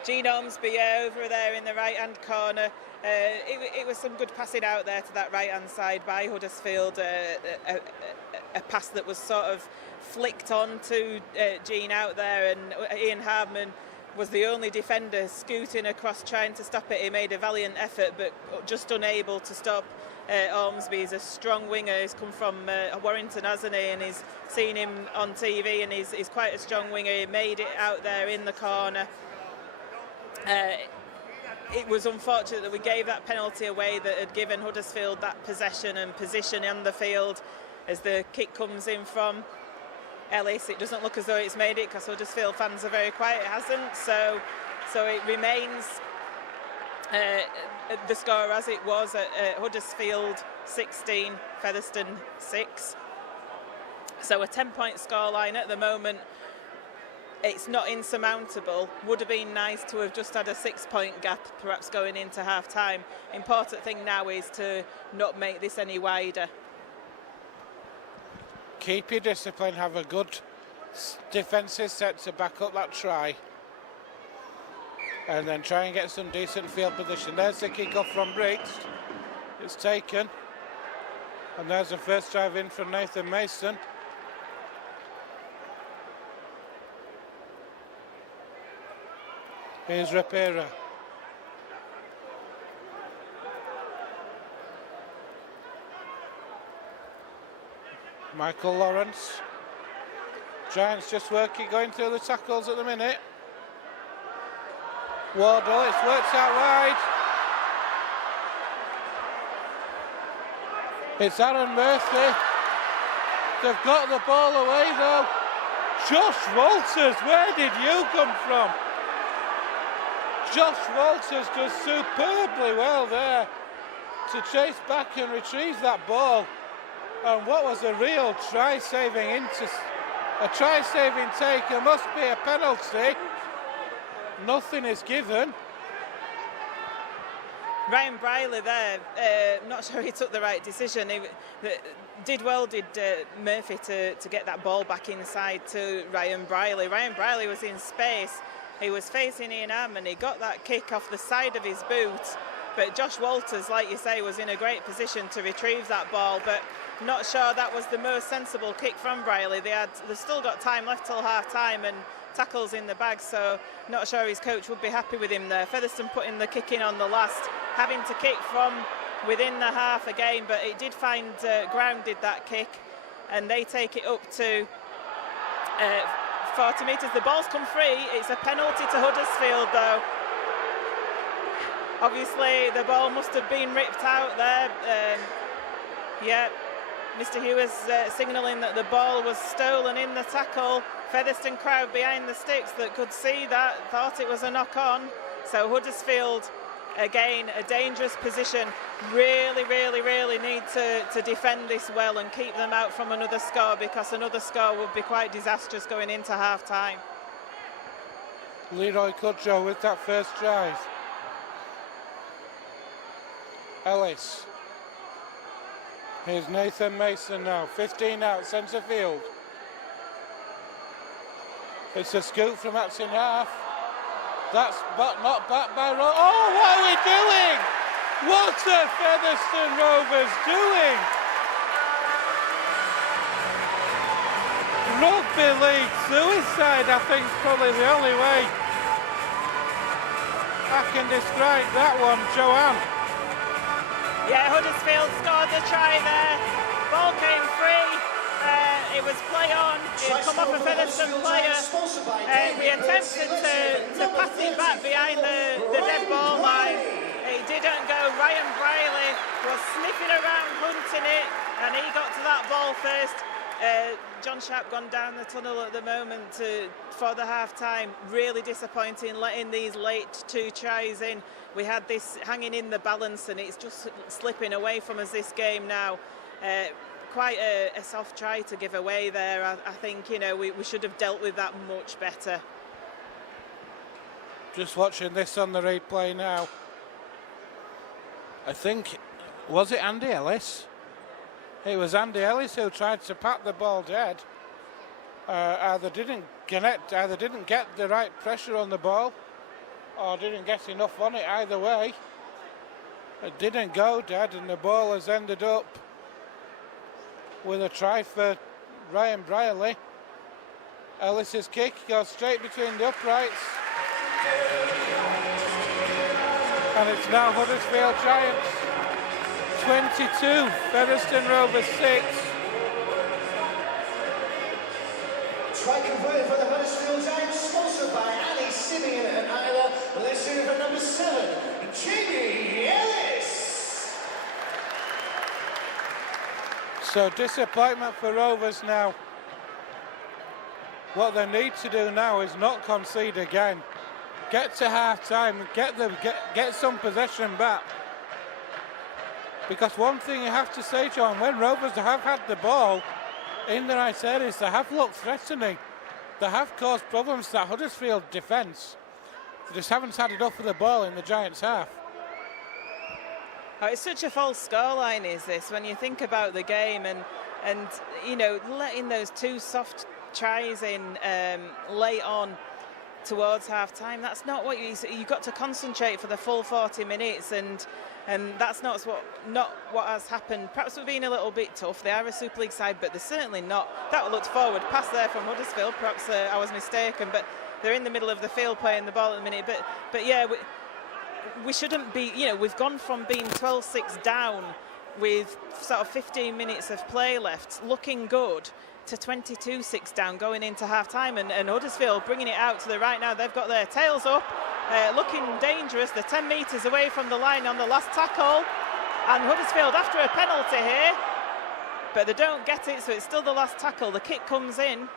Gene Ormsby over there in the right-hand corner. It was some good passing out there to that right-hand side by Huddersfield. A pass that was sort of flicked on to Gene out there, and Ian Hardman was the only defender scooting across trying to stop it. He made a valiant effort, but just unable to stop Ormsby. He's a strong winger. He's come from Warrington, hasn't he? And he's seen him on TV, and he's quite a strong winger. He made it out there in the corner. It was unfortunate that we gave that penalty away that had given Huddersfield that possession and position on the field. As the kick comes in from Ellis, it doesn't look as though it's made it, because Huddersfield fans are very quiet. It hasn't, so it remains the score as it was at Huddersfield 16, Featherstone 6. So a 10-point scoreline at the moment. It's not insurmountable. Would have been nice to have just had a 6-point gap, perhaps going into half-time. Important thing now is to not make this any wider. Keep your discipline, have a good defensive set to back up that try. And then try and get some decent field position. There's the kick-off from Briggs. It's taken. And there's the first drive in from Nathan Mason. Here's Rapira. Michael Lawrence. Giants just working, going through the tackles at the minute. Wardle, it's worked out wide. It's Aaron Murphy. They've got the ball away though. Josh Walters, where did you come from? Josh Walters does superbly well there to chase back and retrieve that ball. And what was a real try-saving take. There must be a penalty. Nothing is given. Ryan Briley there, not sure he took the right decision. He did well, Murphy, to get that ball back inside to Ryan Briley. Ryan Briley was in space. He was facing Ian Am and he got that kick off the side of his boot. But Josh Walters, like you say, was in a great position to retrieve that ball. But not sure that was the most sensible kick from Briley. They've still got time left till half-time and tackles in the bag, so not sure his coach would be happy with him there. Featherstone putting the kick in on the last, having to kick from within the half again, but it did find grounded, that kick, and they take it up to 40 metres. The ball's come free. It's a penalty to Huddersfield though. Obviously the ball must have been ripped out there. Yeah, Mr. Hugh was signalling that the ball was stolen in the tackle. Featherstone crowd behind the sticks that could see that thought it was a knock-on. So Huddersfield, again, a dangerous position. Really need to defend this well and keep them out from another score, because another score would be quite disastrous going into half-time. Leroy Cudjoe with that first drive. Ellis. Here's Nathan Mason now, 15 out, centre field. It's a scoop from Atson half. That's not back by Ro. Oh, what are we doing? What are Featherstone Rovers doing? Rugby league suicide, I think, is probably the only way I can describe that one, Joanne. Yeah, Huddersfield scored the try there. Ball came free. It was play on. It come off a Featherstone player. We attempted to pass it back behind the dead ball line. It didn't go. Ryan Briley was sniffing around, hunting it, and he got to that ball first. John Sharp gone down the tunnel at the moment for the half-time. Really disappointing letting these late 2 tries in. We had this hanging in the balance and it's just slipping away from us this game now. Quite a soft try to give away there. I think, you know, we should have dealt with that much better. Just watching this on the replay now. I think, was it Andy Ellis? It was Andy Ellis who tried to pat the ball dead. Either didn't get the right pressure on the ball, or didn't get enough on it. Either way, it didn't go dead, and the ball has ended up with a try for Ryan Briley. Ellis's kick goes straight between the uprights, and it's now Huddersfield Giants 22, Featherstone Rovers 6. Try converted for the Huddersfield Giants, sponsored by Ali, Simeon and Isla. Let's hear it for number 7, Jamie Ellis. So disappointment for Rovers now. What they need to do now is not concede again. get to half-time and get some possession back. Because one thing you have to say, John, when Rovers have had the ball in the right areas, they have looked threatening. They have caused problems to that Huddersfield defence. They just haven't had enough of the ball in the Giants' half. Oh, it's such a false scoreline, is this, when you think about the game and you know, letting those two soft tries in late on towards half-time. That's not what you've got to concentrate for the full 40 minutes, and that's not what has happened. Perhaps we've been a little bit tough. They are a Super League side, but they're certainly not. That looked forward pass there from Huddersfield. Perhaps I was mistaken, but they're in the middle of the field playing the ball at the minute. But yeah, we shouldn't be. You know, we've gone from being 12-6 down with sort of 15 minutes of play left, looking good, to 22-6 down going into half-time, and Huddersfield bringing it out to the right now. They've got their tails up, looking dangerous. They're 10 metres away from the line on the last tackle, and Huddersfield after a penalty here, but they don't get it, so it's still the last tackle. The kick comes in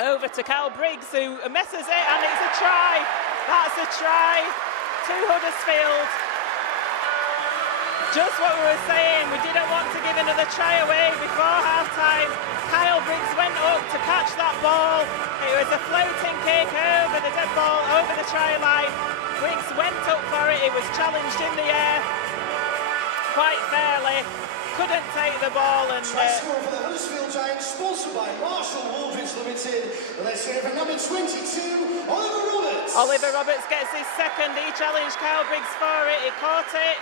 over to Kyle Briggs, who messes it, and it's a try. That's a try to Huddersfield. Just what we were saying, we didn't want to give another try away before half-time. Kyle Briggs went up to catch that ball. It was a floating kick over the dead ball, over the try line. Briggs went up for it. It was challenged in the air quite fairly. Couldn't take the ball. And try score for the Huddersfield Giants, sponsored by Marshall Woolridge Limited. Let's hear it for number 22, Oliver Roberts. Oliver Roberts gets his second. He challenged Kyle Briggs for it. He caught it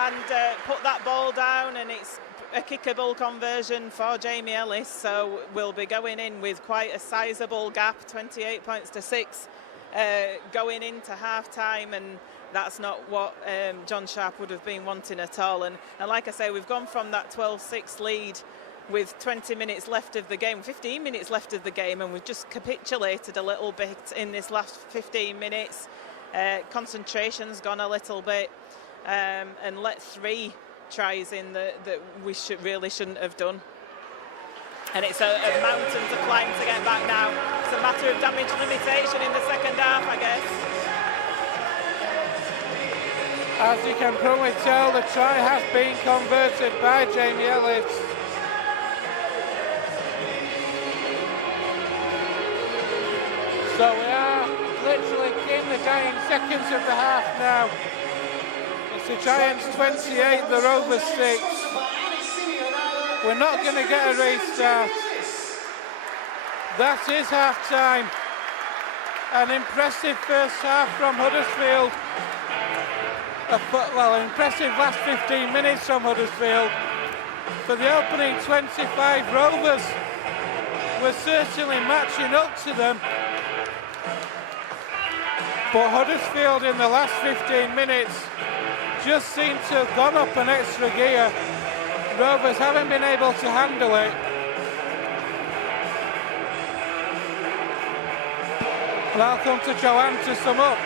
and put that ball down, and it's a kickable conversion for Jamie Ellis, so we'll be going in with quite a sizable gap, 28 points to 6 going into half-time, and that's not what John Sharp would have been wanting at all. And like I say, we've gone from that 12-6 lead with 20 minutes left of the game, 15 minutes left of the game, and we've just capitulated a little bit in this last 15 minutes. Concentration's gone a little bit, and let 3 tries in that we really shouldn't have done. And it's a mountain to climb to get back now. It's a matter of damage limitation in the second half, I guess. As you can probably tell, the try has been converted by Jamie Ellis. So we are literally in the dying seconds of the half now. It's the Giants 28, the Rovers 6. We're not going to get a restart. That is half-time. An impressive first half from Huddersfield. Well, an impressive last 15 minutes from Huddersfield. For the opening 25, Rovers were certainly matching up to them. But Huddersfield in the last 15 minutes just seemed to have gone up an extra gear. Rovers haven't been able to handle it. And I'll come to Joanne to sum up.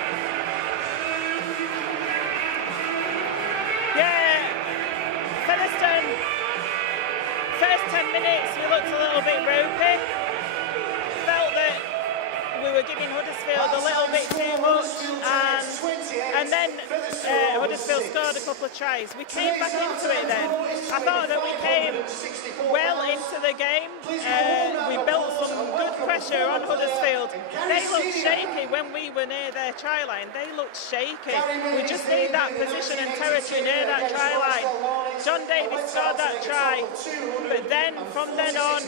Yeah, Featherstone, first 10 minutes we looked a little bit ropey. Felt that we were giving Huddersfield a little bit too much, and then Huddersfield scored a couple of tries. We came back into it then. I thought that we came well into the game. We built some good pressure on Huddersfield. They looked shaky when we were near their try line. They looked shaky. We just need that position and territory near that try line. John Davies scored that try, but then from then on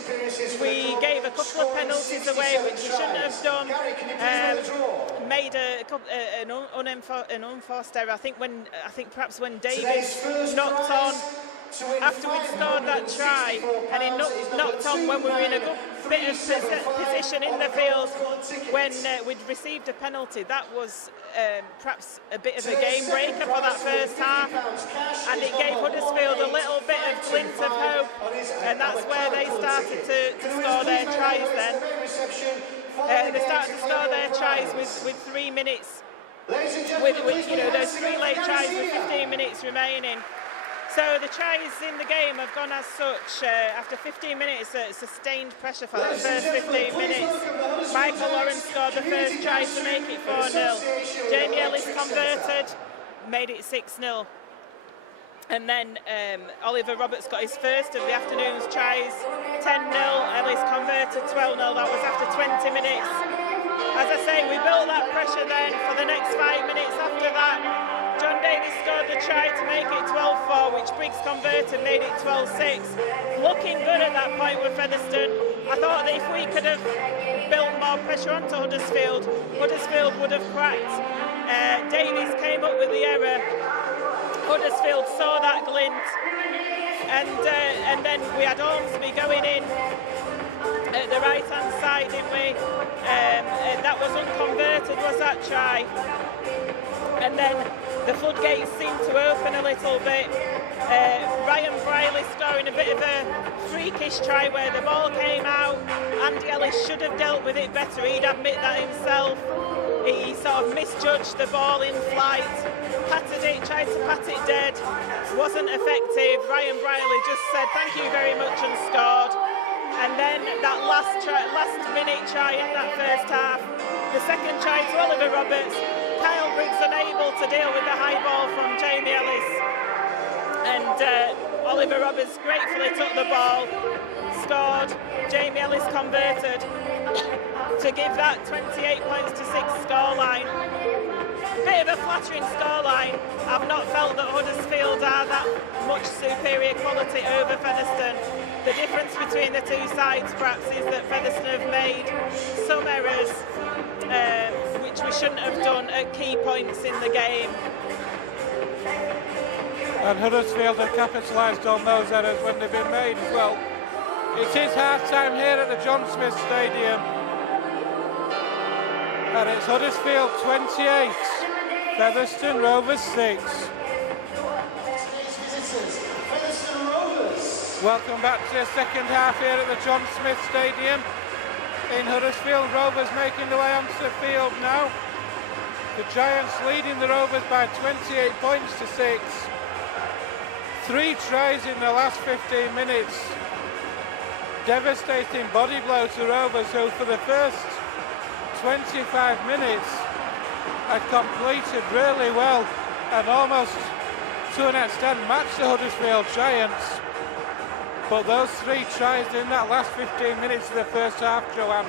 we gave a couple of penalties away which we shouldn't have done. Made an unforced error. I think perhaps when Davies knocked on after we'd scored that try, and he knocked on when we were in a good bit of position in the field when we'd received a penalty. That was perhaps a bit of a game breaker for that first half, and it gave Huddersfield a little bit of glint of hope, and that's where they started to score their tries then. They started to score their tries with 3 minutes, with those 3 late tries with 15 minutes remaining. So the tries in the game have gone as such. After 15 minutes, sustained pressure for the first 15 minutes. Michael Lawrence scored the first try to make it 4-0. Jamie Ellis converted, made it 6-0. And then Oliver Roberts got his first of the afternoon's tries, 10-0. Ellis converted 12-0. That was after 20 minutes. As I say, we built that pressure then for the next 5 minutes. After that, John Davies scored the try to make it 12-4, which Briggs converted, made it 12-6. Looking good at that point with Featherstone. I thought that if we could have built more pressure onto Huddersfield, Huddersfield would have cracked. Davies came up with the error. Huddersfield saw that glint, and then we had Ormsby going in at the right-hand side, didn't we? That was unconverted, was that try? And then the floodgates seemed to open a little bit. Ryan Briley scoring a bit of a freakish try where the ball came out. Andy Ellis should have dealt with it better, he'd admit that himself. He sort of misjudged the ball in flight, patted it, tried to pat it dead, wasn't effective. Ryan Briley just said thank you very much and scored. And then that last minute try in that first half, the second try to Oliver Roberts. Kyle Briggs unable to deal with the high ball from Jamie Ellis, and Oliver Roberts gratefully took the ball, scored. Jamie Ellis converted to give that 28 points to 6 scoreline. Bit of a flattering scoreline. I've not felt that Huddersfield are that much superior quality over Featherstone. The difference between the two sides perhaps is that Featherstone have made some errors which we shouldn't have done at key points in the game. And Huddersfield have capitalised on those errors when they've been made as well. It is half-time here at the John Smith Stadium. And it's Huddersfield 28, Featherstone Rovers 6. Welcome back to the second half here at the John Smith Stadium in Huddersfield. Rovers making their way onto the field now. The Giants leading the Rovers by 28 points to 6. 3 tries in the last 15 minutes. Devastating body blow to Rovers, who for the first 25 minutes had completed really well and almost to an extent matched the Huddersfield Giants. But those 3 tries in that last 15 minutes of the first half, Joanne,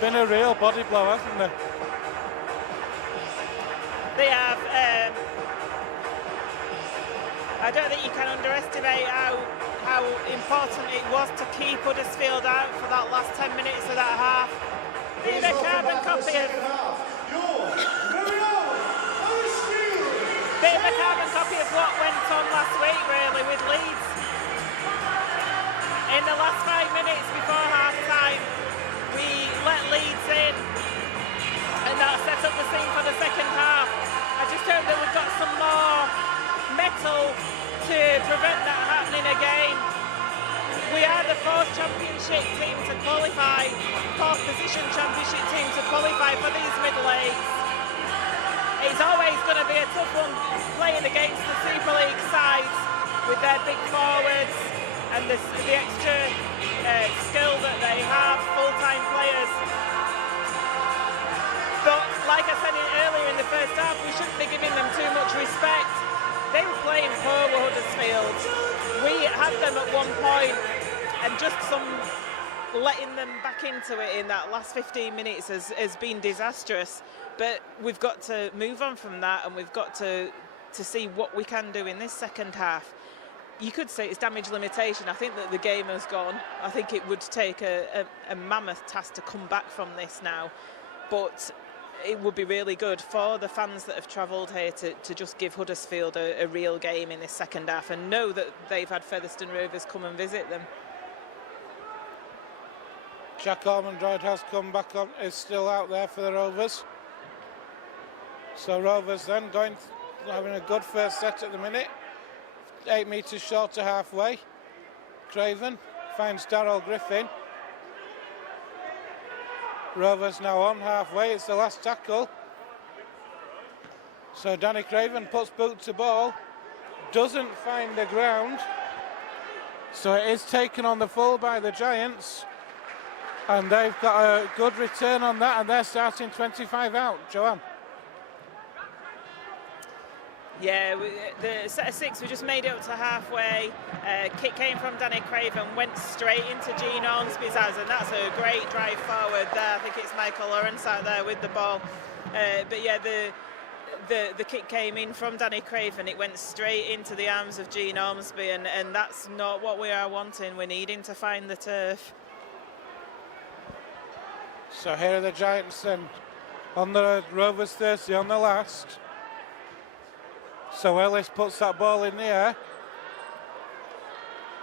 been a real body blow, hasn't they? They have. I don't think you can underestimate how important it was to keep Huddersfield out for that last 10 minutes of that half. Bit of a carbon copy of what went on last week, really, with Leeds. In the last 5 minutes before half-time, we let Leeds in, and that set up the scene for the second half. I just hope that we've got some more metal to prevent that happening again. We are the 4th championship team to qualify, 4th position championship team to qualify for these middle-eights. It's always going to be a tough one playing against the Super League sides with their big forwards and the extra skill that they have, full-time players. But like I said earlier in the first half, we shouldn't be giving them too much respect. They were playing poor with Huddersfield. We had them at one point, and just some letting them back into it in that last 15 minutes has been disastrous. But we've got to move on from that, and we've got to see what we can do in this second half. You could say it's damage limitation. I think that the game has gone. I think it would take a mammoth task to come back from this now. But it would be really good for the fans that have travelled here to just give Huddersfield a real game in this second half and know that they've had Featherstone Rovers come and visit them. Jack Ormondroyd has come back on, is still out there for the Rovers. So Rovers then having a good first set at the minute. 8 metres short to halfway. Craven finds Darryl Griffin. Rovers now on halfway, it's the last tackle. So Danny Craven puts boot to ball. doesn't find the ground. So it is taken on the full by the Giants. And they've got a good return on that, and they're starting 25 out. Joanne. Yeah, the set of 6, we just made it up to halfway. Kick came from Danny Craven, went straight into Gene Ormsby's hands, and that's a great drive forward there. I think it's Michael Lawrence out there with the ball. But yeah, the kick came in from Danny Craven. It went straight into the arms of Gene Ormsby, and that's not what we are wanting. We're needing to find the turf. So here are the Giants then on the Rovers 30 on the last. So Ellis puts that ball in the air.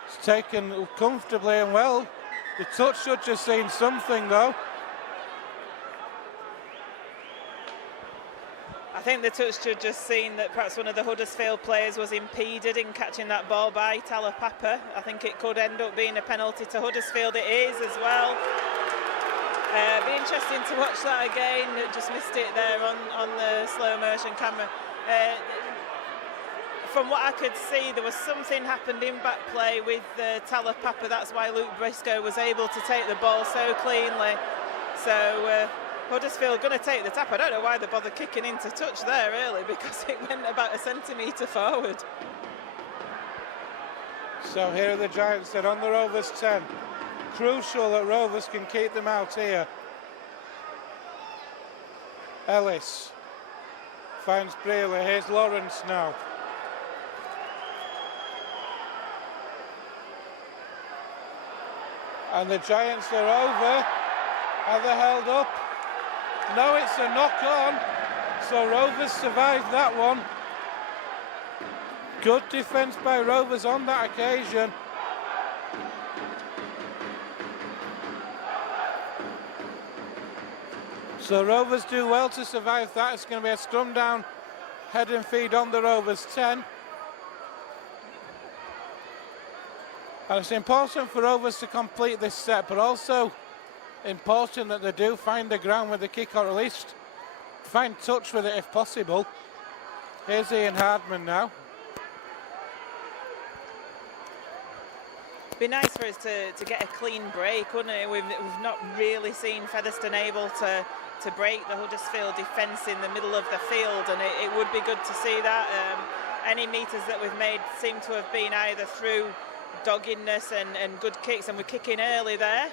It's taken comfortably and well. The touch judge has seen something though. I think the touch judge has seen that perhaps one of the Huddersfield players was impeded in catching that ball by Talapapa. I think it could end up being a penalty to Huddersfield. It is as well. Be interesting to watch that again. Just missed it there on the slow motion camera. From what I could see, there was something happened in back play with Talapapa. That's why Luke Briscoe was able to take the ball so cleanly. So Huddersfield going to take the tap. I don't know why they bothered kicking into touch there really, because it went about a centimetre forward. So here are the Giants then on the Rovers 10. Crucial that Rovers can keep them out here. Ellis finds Brealey. Here's Lawrence now. And the Giants are over. Are they held up? No, it's a knock on. So Rovers survived that one. Good defence by Rovers on that occasion. So Rovers do well to survive that. It's going to be a scrum down, head and feed on the Rovers 10. And it's important for Rovers to complete this set, but also important that they do find the ground with the kick, or at least find touch with it if possible. Here's Ian Hardman now. Be nice for us to get a clean break, wouldn't it? We've not really seen Featherstone able to break the Huddersfield defence in the middle of the field, and it would be good to see that. Any metres that we've made seem to have been either through doggedness and good kicks, and we're kicking early there.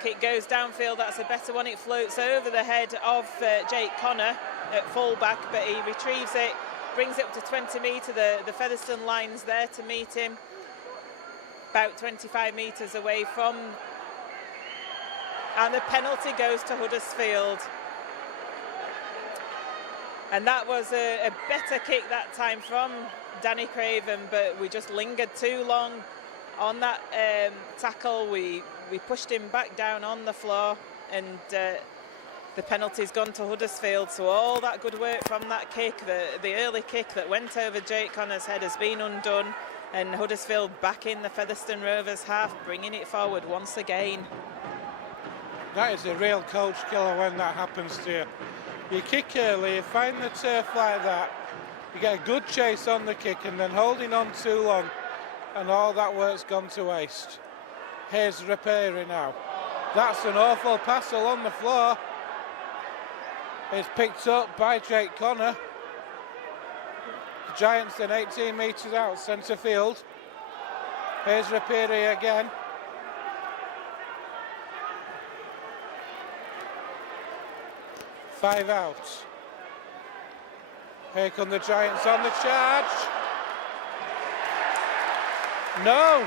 Kick goes downfield, that's a better one. It floats over the head of Jake Connor at fullback, but he retrieves it, brings it up to 20 metre. The Featherstone line's there to meet him, about 25 metres away from, and the penalty goes to Huddersfield. And that was a better kick that time from Danny Craven, but we just lingered too long on that tackle. We pushed him back down on the floor, and the penalty's gone to Huddersfield. So all that good work from that kick, the early kick that went over Jake Connor's head, has been undone, and Huddersfield back in the Featherstone Rovers half, bringing it forward once again. That is a real coach killer when that happens to you. You kick early, you find the turf like that, you get a good chase on the kick, and then holding on too long, and all that work's gone to waste. Here's Raperi now. That's an awful pass along the floor. It's picked up by Jake Connor. The Giants then 18 metres out, centre field. Here's Raperi again. Five out. Here come the Giants on the charge. No,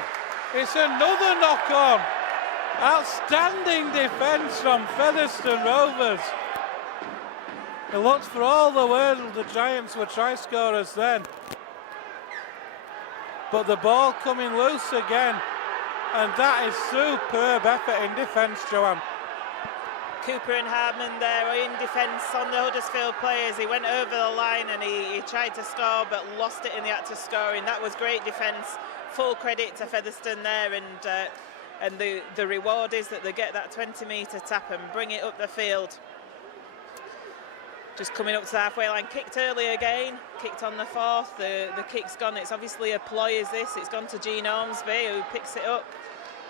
it's another knock on. Outstanding defence from Featherstone Rovers. It looked for all the world the Giants were try scorers then. But the ball coming loose again. And that is superb effort in defence, Joanne. Cooper and Hardman there in defence on the Huddersfield players. He went over the line and he tried to score, but lost it in the act of scoring. That was great defence. Full credit to Featherstone there, and the reward is that they get that 20 metre tap and bring it up the field. just coming up to the halfway line, kicked early again, kicked on the fourth. The kick's gone. It's obviously a ploy, is this? It's gone to Gene Ormsby, who picks it up,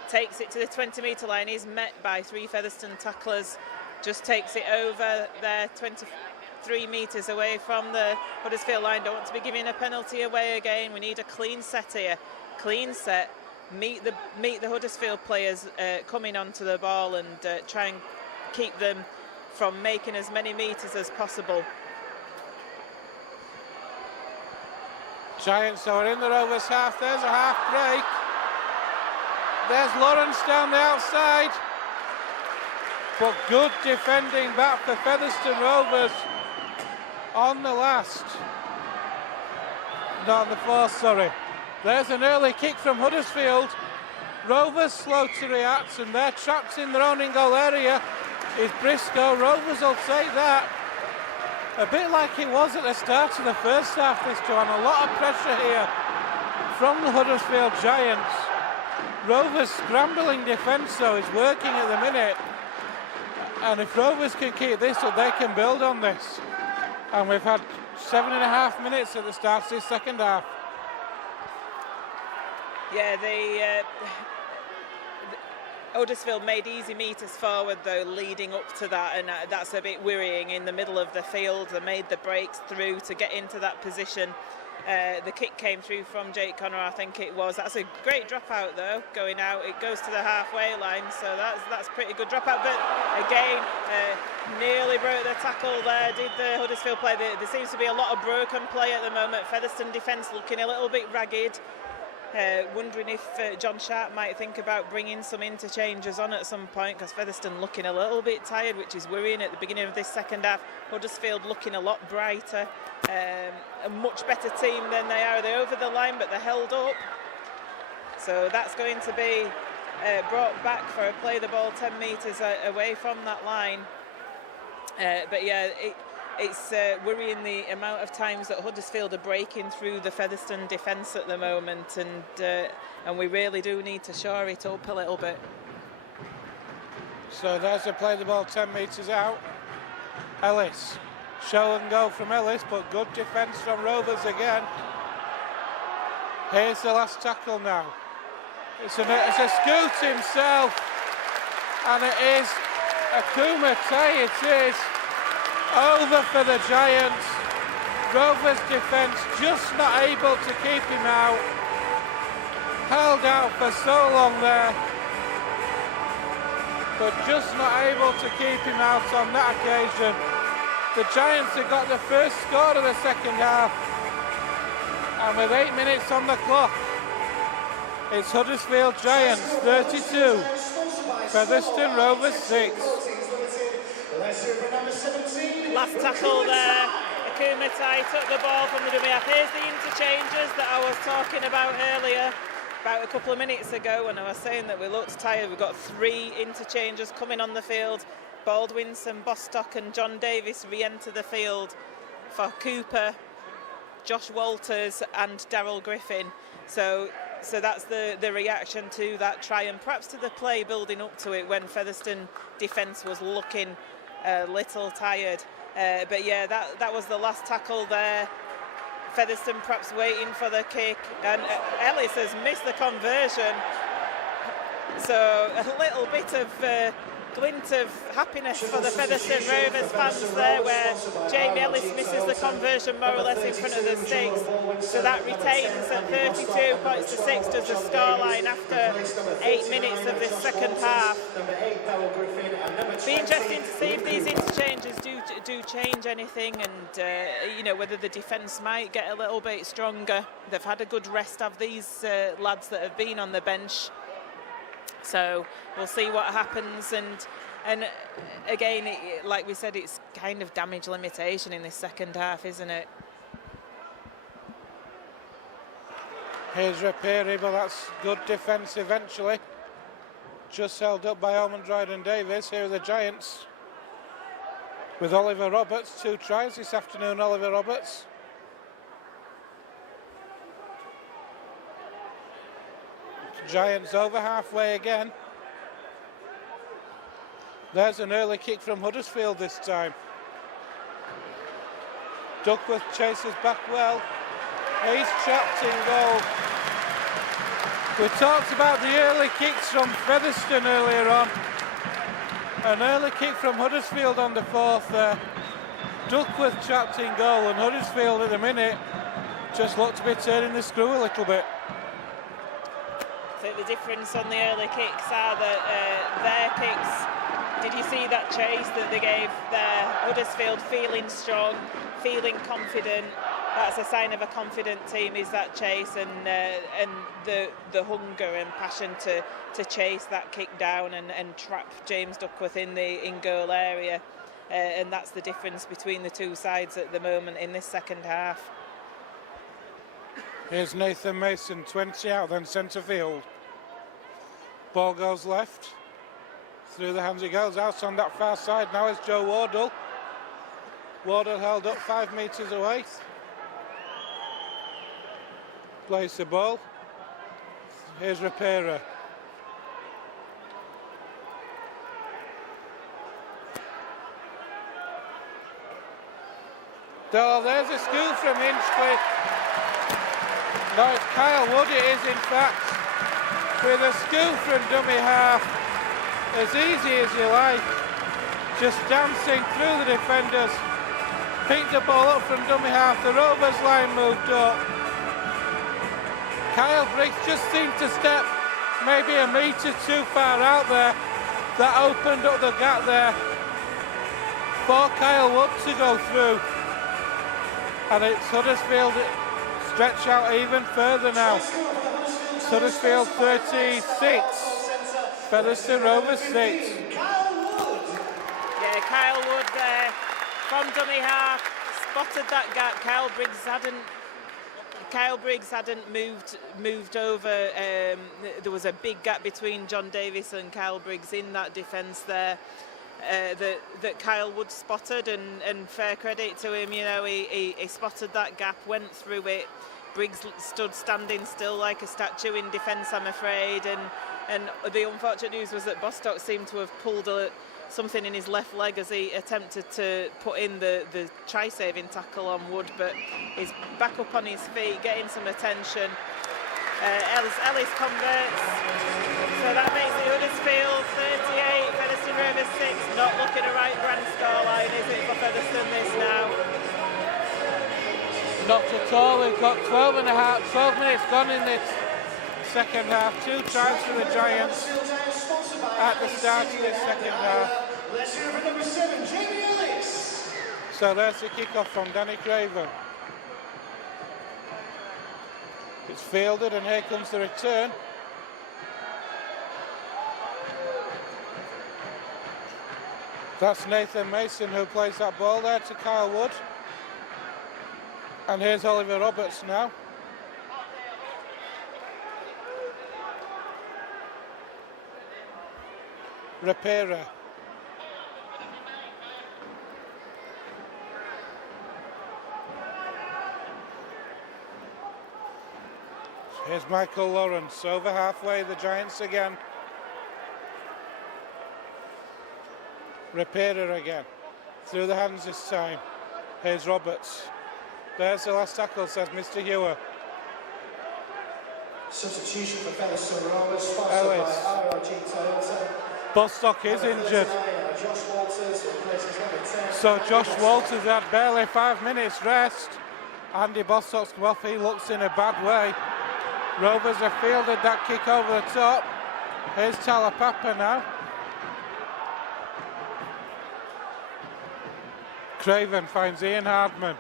takes it to the 20-metre line. He's met by 3 Featherstone tacklers, just takes it over there, 23 metres away from the Huddersfield line. Don't want to be giving a penalty away again. We need a clean set here. Clean set. Meet the Huddersfield players coming onto the ball and try and keep them from making as many metres as possible. Giants are in the Rovers half. There's a half break. There's Lawrence down the outside. But good defending back for Featherstone Rovers on the last. No, on the fourth, sorry. There's an early kick from Huddersfield. Rovers slow to react and they're trapped in their own in-goal area. Is Briscoe. Rovers will take that. A bit like it was at the start of the first half this time. A lot of pressure here from the Huddersfield Giants. Rovers' scrambling defence though is working at the minute. And if Rovers can keep this up, they can build on this. And we've had 7.5 minutes at the start of this second half. Yeah, Huddersfield made easy metres forward though leading up to that, and that's a bit worrying. In the middle of the field, they made the breaks through to get into that position. The kick came through from Jake Connor, I think it was. That's a great dropout though, going out. It goes to the halfway line, so that's pretty good dropout. But again, nearly broke the tackle there, did the Huddersfield play. There seems to be a lot of broken play at the moment. Featherstone defence looking a little bit ragged. Wondering if John Sharp might think about bringing some interchanges on at some point, because Featherstone looking a little bit tired, which is worrying at the beginning of this second half. Huddersfield looking a lot brighter, a much better team than they are. They're over the line, but they're held up. So that's going to be brought back for a play the ball 10 metres away from that line. But yeah, it's worrying the amount of times that Huddersfield are breaking through the Featherstone defence at the moment, and we really do need to shore it up a little bit. So there's a play the ball 10 metres out. Ellis, show and go from Ellis, but good defence from Rovers again. Here's the last tackle now. It's a Scoot himself, and it is a Kumite, it is. Over for the Giants. Rovers defence just not able to keep him out. Held out for so long there, but just not able to keep him out on that occasion. The Giants have got the first score of the second half, and with 8 minutes on the clock, it's Huddersfield Giants 32, Featherstone Rovers 6. Last tackle there. Kumite took the ball from the dummy half. Here's the interchanges that I was talking about earlier, about a couple of minutes ago, when I was saying that we looked tired. We've got 3 interchanges coming on the field. Baldwinson, Bostock and John Davis re-enter the field for Cooper, Josh Walters and Daryl Griffin. So that's the reaction to that try, and perhaps to the play building up to it when Featherstone defence was looking a little tired. But yeah, that was the last tackle there. Featherstone perhaps waiting for the kick, and Ellis has missed the conversion. So a little bit of glint of happiness for the Featherstone Rovers fans there, where Jamie Ellis misses the conversion more or less in front of the sticks. So that retains at 32 points to 6 does the scoreline after 8 minutes of this second half. Be interesting to see if these interchanges do change anything, and you know, whether the defence might get a little bit stronger. They've had a good rest of these lads that have been on the bench. So we'll see what happens, and again, like we said, it's kind of damage limitation in this second half, isn't it? Here's Rapiri, but that's good defence eventually. Just held up by Almondride and Davis. Here are the Giants with Oliver Roberts. 2 tries this afternoon, Oliver Roberts. Giants over halfway again. There's an early kick from Huddersfield this time. Duckworth chases back well. He's trapped in goal. We talked about the early kicks from Featherstone earlier on. An early kick from Huddersfield on the 4th there. Duckworth trapped in goal, and Huddersfield at the minute just looked to be turning the screw a little bit. I think the difference on the early kicks are that their kicks, did you see that chase that they gave there? Huddersfield feeling strong, feeling confident. That's a sign of a confident team, is that chase, and the hunger and passion to chase that kick down and trap James Duckworth in the in-goal area. And that's the difference between the two sides at the moment in this second half. Here's Nathan Mason, 20 out, then centre field. Ball goes left. Through the hands it goes, out on that far side. Now it's Joe Wardle. Wardle held up 5 metres away. Plays the ball. Here's Rapera. Oh, there's a scoop from Hinchcliffe. No, it's Kyle Wood, it is in fact. With a scoop from dummy half. As easy as you like. Just dancing through the defenders. Picked the ball up from dummy half. The Rovers line moved up. Kyle Briggs just seemed to step maybe a metre too far out there. That opened up the gap there for Kyle Wood to go through. And it's Huddersfield stretch out even further now. It's Huddersfield 36, Featherstone Rovers 6. Yeah, Kyle Wood there from dummy half, spotted that gap. Kyle Briggs hadn't moved over. There was a big gap between John Davis and Kyle Briggs in that defence there. That Kyle Wood spotted, and fair credit to him, you know, he spotted that gap, went through it. Briggs stood standing still like a statue in defence, I'm afraid, and the unfortunate news was that Bostock seemed to have pulled something in his left leg as he attempted to put in the try-saving tackle on Wood, but he's back up on his feet, getting some attention. Ellis converts, so that makes it Huddersfield 38, Featherstone Rovers 6. Not looking a right grand scoreline, is it, for Featherstone this now? Not at all. We've got 12 minutes gone in this second half. 2 tries for the Giants at the start of this second half. Let's hear for number 7, Jamie Ellis. So there's the kick-off from Danny Craven. It's fielded, and here comes the return. That's Nathan Mason who plays that ball there to Kyle Wood. And here's Oliver Roberts now. Rapera. Here's Michael Lawrence, over halfway, the Giants again. Rapera again, through the hands this time. Here's Roberts. There's the last tackle, says Mr. Hewer. Substitution for Featherstone Rovers, sponsored Ellis. by RRG Toyota. Bostock is injured. Josh Walters replaces number 10. So Josh Walters had barely 5 minutes rest. Andy Bostock's come off, he looks in a bad way. Rovers have fielded that kick over the top. Here's Talapapa now. Craven finds Ian Hardman.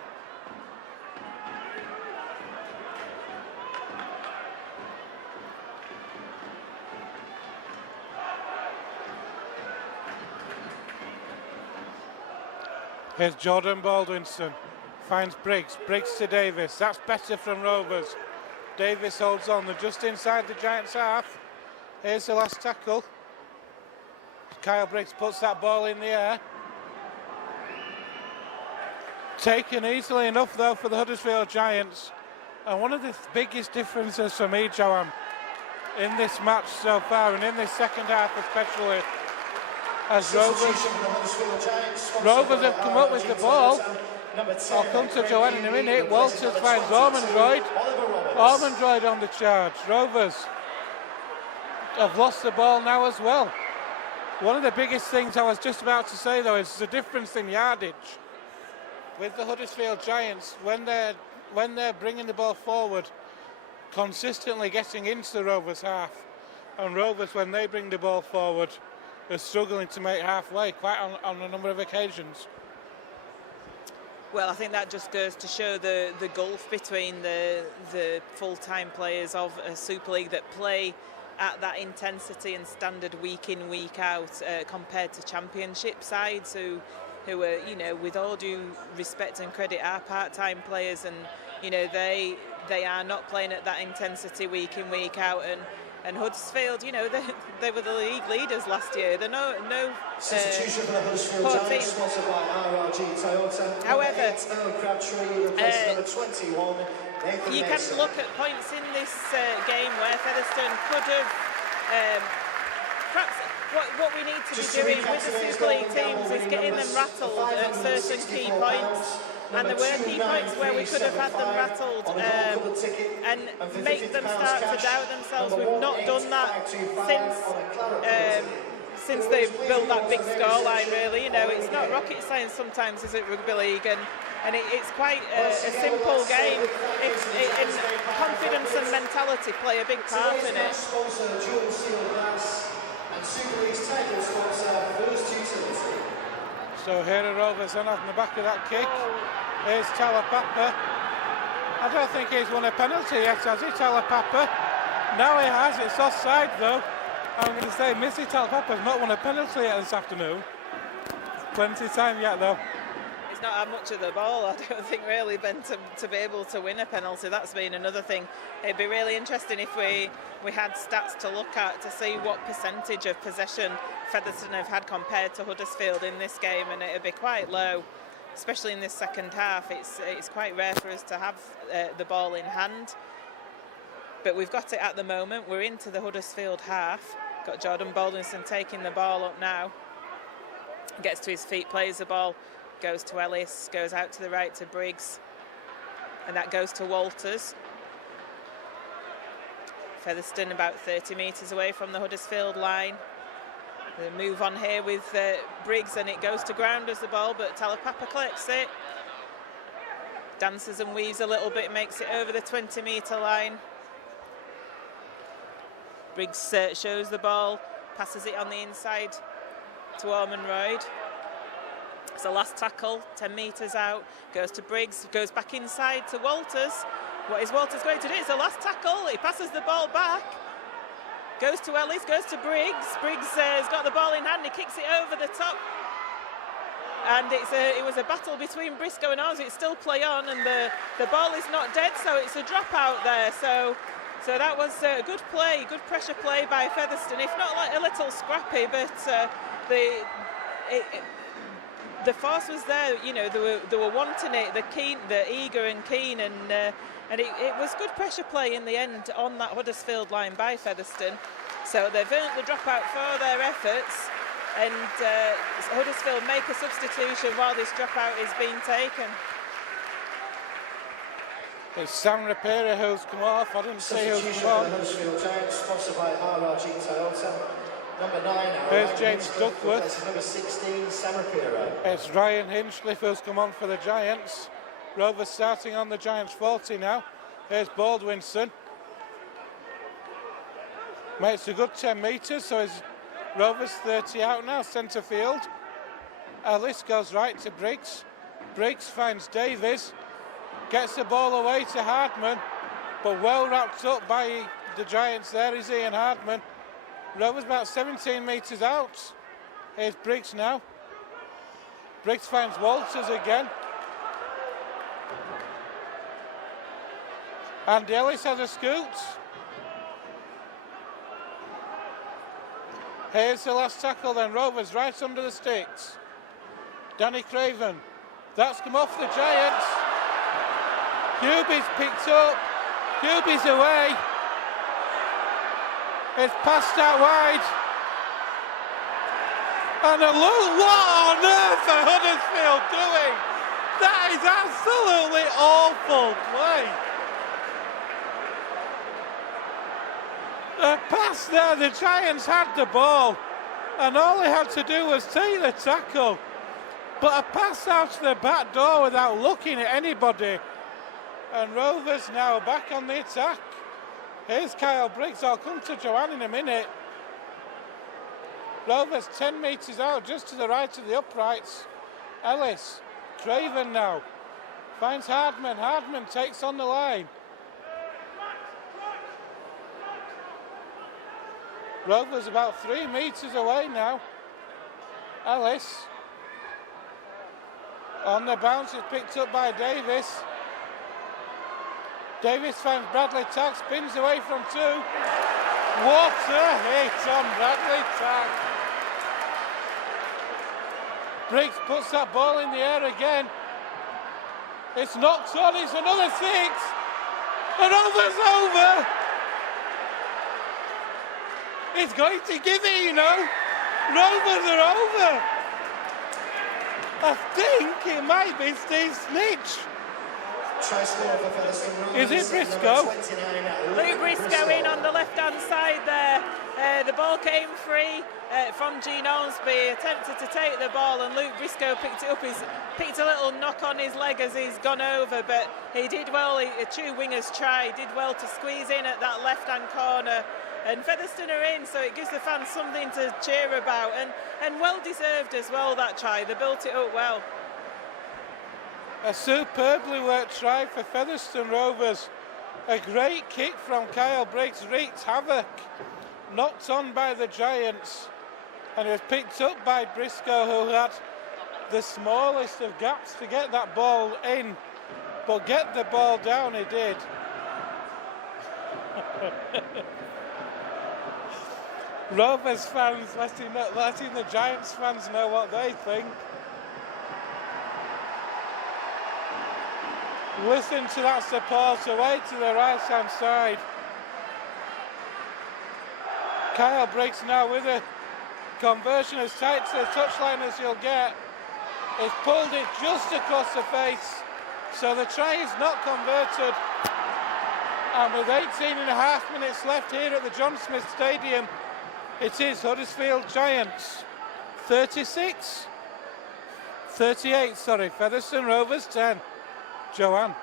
Here's Jordan Baldwinson. Finds Briggs. Briggs to Davis. That's better from Rovers. Davis holds on. They're just inside the Giants' half. Here's the last tackle. Kyle Briggs puts that ball in the air. Taken easily enough, though, for the Huddersfield Giants. And one of the biggest differences for me, Joanne, in this match so far, and in this second half especially, as Rovers have come up with the ball, Number 10, I'll come to Joanne in a minute. Walters finds Ormondroyd. Ormondroyd on the charge. Rovers have lost the ball now as well. One of the biggest things I was just about to say, though, is the difference in yardage with the Huddersfield Giants when they're bringing the ball forward, consistently getting into the Rovers half, and Rovers, when they bring the ball forward, are struggling to make halfway quite on a number of occasions. Well, I think that just goes to show the gulf between the full-time players of a Super League that play at that intensity and standard week in, week out, compared to Championship sides who are, you know, with all due respect and credit, are part-time players, and you know they are not playing at that intensity week in, week out, and Huddersfield, you know, they were the league leaders last year. They're no Substitution for the Huddersfield poor Giants, team. sponsored by RRG Toyota. However, Crabtree, replacing number 21. Nathan you Mason. can look at points in this game where Featherstone could have perhaps what we need to be doing with the Super League teams is getting them rattled at certain key points. And there were key points where we could have had them rattled and make them start to doubt themselves. We've not done that since they built that big scoreline, really. You know, it's not rocket science sometimes, is it, rugby league? And it's quite a simple game. And confidence and mentality play a big part in it. So here are Rovers on the back of that kick. Here's Talapapa. I don't think he's won a penalty yet, has he, Talapapa? Now he has. It's offside, though. I'm going to say Missy Talapapa's not won a penalty yet this afternoon. Plenty of time yet, though. He's not had much of the ball, I don't think, really, Ben, to be able to win a penalty. That's been another thing. It'd be really interesting if we had stats to look at to see what percentage of possession Featherstone have had compared to Huddersfield in this game, and it'd be quite low. Especially in this second half, it's quite rare for us to have the ball in hand. But we've got it at the moment. We're into the Huddersfield half. Got Jordan Baldwinson taking the ball up now. Gets to his feet, plays the ball, goes to Ellis, goes out to the right to Briggs. And that goes to Walters. Featherstone about 30 metres away from the Huddersfield line. The move on here with Briggs, and it goes to ground as the ball, but Talapapa collects it. Dances and weaves a little bit, makes it over the 20-metre line. Briggs shows the ball, passes it on the inside to Ormondroyd. It's the last tackle, 10 metres out, goes to Briggs, goes back inside to Walters. What is Walters going to do? It's the last tackle, he passes the ball back. Goes to Ellis, goes to Briggs. Briggs has got the ball in hand, he kicks it over the top. And it was a battle between Briscoe and Oz. It's still play on, and the ball is not dead, so it's a drop out there. So that was a good play, good pressure play by Featherstone, if not like a little scrappy, but the force was there. You know, they were wanting it, they're eager and keen, and it was good pressure play in the end on that Huddersfield line by Featherstone. So they've earned the dropout for their efforts, and Huddersfield make a substitution while this dropout is being taken. It's Sam Rapira who's come off. I didn't see who's come on. Huddersfield Giants, sponsored by RRG Toyota. Number 9. Here's James Duckworth. Number 16, Sam Rapira. It's Ryan Hinchcliffe who's come on for the Giants. Rovers starting on the Giants 40 now. Here's Baldwinson. Makes a good 10 metres, so it's Rovers 30 out now, centre field. Ellis goes right to Briggs. Briggs finds Davies. Gets the ball away to Hardman, but well wrapped up by the Giants there is Ian Hardman. Rovers about 17 metres out. Here's Briggs now. Briggs finds Walters again. And Ellis has a scoot. Here's the last tackle then. Rovers right under the sticks. Danny Craven. That's come off the Giants. Hubie's picked up. Hubie's away. It's passed out wide. And a look, what on earth are Huddersfield doing? That is absolutely awful play. A pass there, the Giants had the ball, and all they had to do was take the tackle. But a pass out to the back door without looking at anybody. And Rovers now back on the attack. Here's Kyle Briggs. I'll come to Joanne in a minute. Rovers 10 metres out, just to the right of the uprights. Ellis, Craven now. Finds Hardman. Hardman takes on the line. Rovers about 3 metres away now. Ellis. On the bounce is picked up by Davis. Davis finds Bradley Tagg, spins away from 2. What a hit on Bradley Tagg. Briggs puts that ball in the air again. It's knocked on, it's another 6. And Rovers over. It's going to give it, you know. Rovers are over. I think it might be Steve Snitch. Try score for Featherstone Rovers. Is it Briscoe? Luke Briscoe in on the left-hand side there. The ball came free from Gene Ormsby, attempted to take the ball, and Luke Briscoe picked it up. He's picked a little knock on his leg as he's gone over, but he did well. Two wingers tried, did well to squeeze in at that left-hand corner. And Featherstone are in, so it gives the fans something to cheer about, and well deserved as well, that try. They built it up well. A superbly worked try for Featherstone Rovers. A great kick from Kyle Briggs wreaked havoc. Knocked on by the Giants, and it was picked up by Briscoe, who had the smallest of gaps to get that ball in, but get the ball down he did. Rovers fans letting the Giants fans know what they think. Listen to that support away to the right-hand side. Kyle Briggs now with a conversion as tight to the touchline as you'll get. He's pulled it just across the face, so the try is not converted. And with 18.5 minutes left here at the John Smith Stadium, it is Huddersfield Giants 38, Featherstone Rovers 10. Joanne.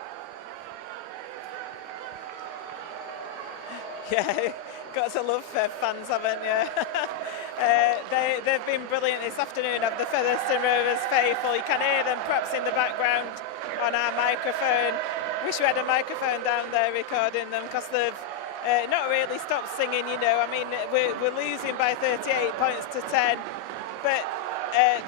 Yeah, got to love fans, haven't you? They've been brilliant this afternoon of the Featherstone Rovers faithful. You can hear them perhaps in the background on our microphone. Wish we had a microphone down there recording them, because they've not really stopped singing, you know. I mean, we're losing by 38 points to 10, but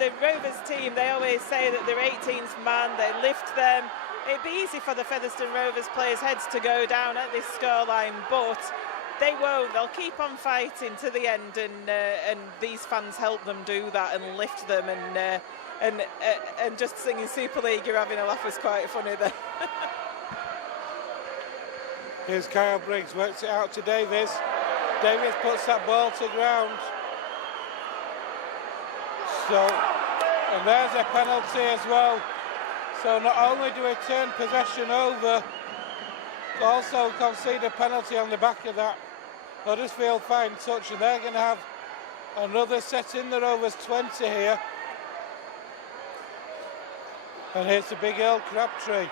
the Rovers team, they always say that they're 18th man, they lift them. It'd be easy for the Featherstone Rovers players' heads to go down at this scoreline, but they won't. They'll keep on fighting to the end, and these fans help them do that and lift them, and just singing Super League, you're having a laugh, was quite funny there. Here's Kyle Briggs, works it out to Davis. Davis puts that ball to ground. So, and there's a penalty as well. So not only do we turn possession over, also concede a penalty on the back of that. Huddersfield fine touch, and they're going to have another set in the Rovers 20 here. And here's the big Earl Crabtree.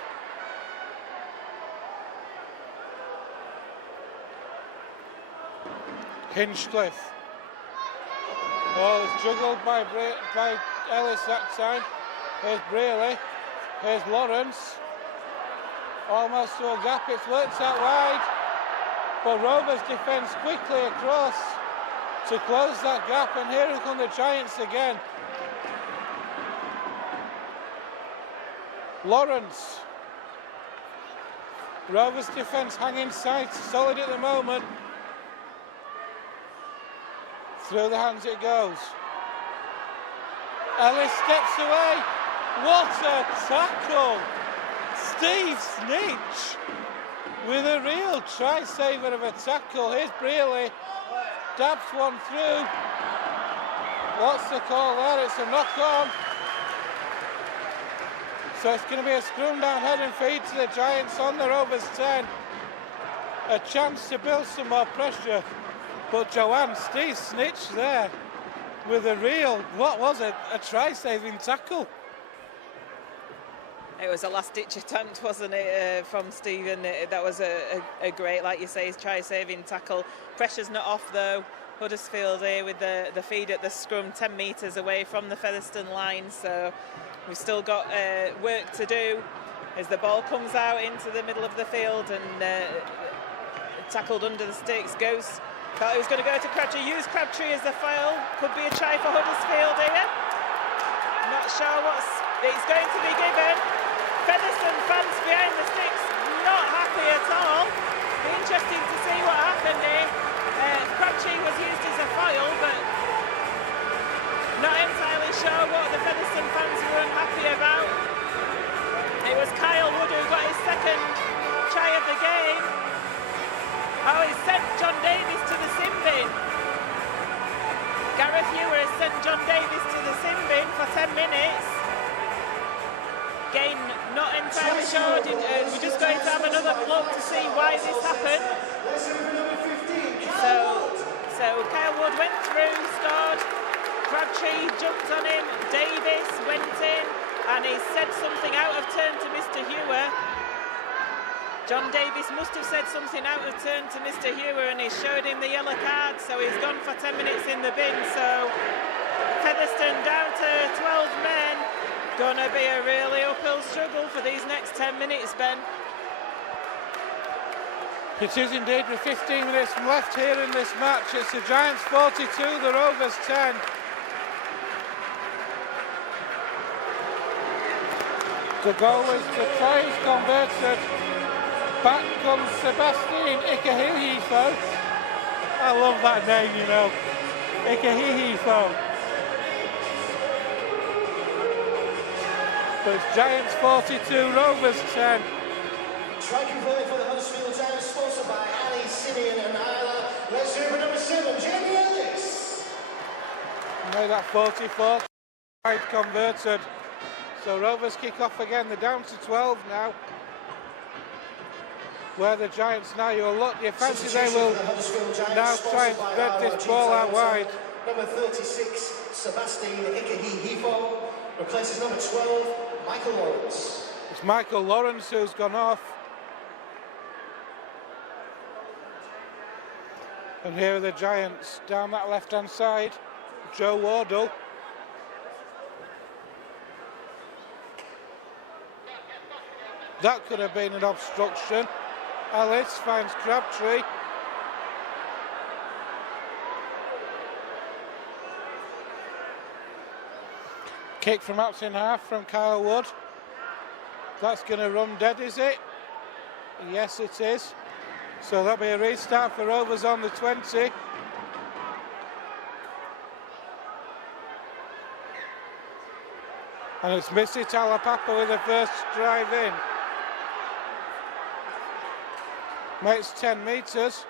Hinchcliffe. Oh, it's juggled by Ellis that time. Here's Brearley. Here's Lawrence. Almost to a gap. It's worked out wide. But Rovers defends quickly across to close that gap. And here come the Giants again. Lawrence. Rovers defence hanging tight, solid at the moment. Through the hands it goes. Ellis steps away. What a tackle! Steve Snitch with a real try-saver of a tackle. Here's Brearley. Dabs one through. What's the call there? It's a knock-on. So it's going to be a scrum down head and feet to the Giants on the Rovers 10. A chance to build some more pressure. But Joanne, Steve snitched there with a real, what was it, a try-saving tackle. It was a last-ditch attempt, wasn't it, from Stephen? That was a great, like you say, try-saving tackle. Pressure's not off, though. Huddersfield here with the feed at the scrum, 10 metres away from the Featherstone line. So we've still got work to do as the ball comes out into the middle of the field and tackled under the sticks. Goes. Thought he was going to go to Crabtree. Use Crabtree as the foul. Could be a try for Huddersfield here. Not sure it's going to be given. Featherstone fans behind the sticks not happy at all. Be interesting to see what happened here. Crabtree was used as a foul, but not entirely sure what the Featherstone fans were unhappy about. It was Kyle Wood who got his second try of the game. Oh, he sent John Davies to the sin bin. Gareth Ewer has sent John Davies to the sin bin for 10 minutes. Again, not entirely sure. We're just going to have another look to see why this happened. So Kyle Wood went through, scored. Crabtree jumped on him. Davies went in, and he said something out of turn to Mr. Ewer. John Davies must have said something out of turn to Mr. Ewer, and he showed him the yellow card, so he's gone for 10 minutes in the bin. So Featherstone down to 12 men. Gonna be a really uphill struggle for these next 10 minutes, Ben. It is indeed, with 15 minutes left here in this match. It's the Giants 42, the Rovers 10. The goal is the try is converted. Back comes Sebastian Ikehihifo. I love that name, you know. Ikehihifo. But it's Giants 42, Rovers 10. Try converting for the Huddersfield Giants, sponsored by Ali, Simeon and Isla. Let's hear for number 7, Jamie Ellis. Made that 44 right converted. So Rovers kick off again. They're down to 12 now. Where the Giants now, you'll look, you fancy they will now try and spread this ball out wide. Number 36, Sebastian Ikehihifo, replaces number 12, Michael Lawrence. It's Michael Lawrence who's gone off. And here are the Giants down that left-hand side. Joe Wardle. That could have been an obstruction. Ellis finds Crabtree. Kick from out in half from Kyle Wood. That's going to run dead, is it? Yes, it is. So that'll be a restart for Rovers on the 20. And it's Missy Talapapa with the first drive in. Makes 10 metres.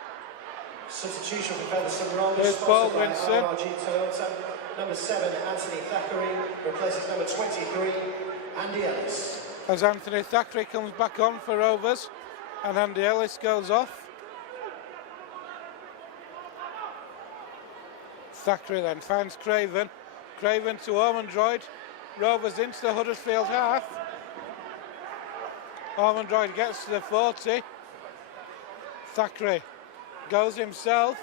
Substitution for Featherstone Rovers. There's Baldwinson. Number 7, Anthony Thackeray, replaces number 23, Andy Ellis. As Anthony Thackeray comes back on for Rovers, and Andy Ellis goes off. Thackeray then finds Craven. Craven to Ormondroyd. Rovers into the Huddersfield half. Ormondroyd gets to the 40. Thackeray goes himself.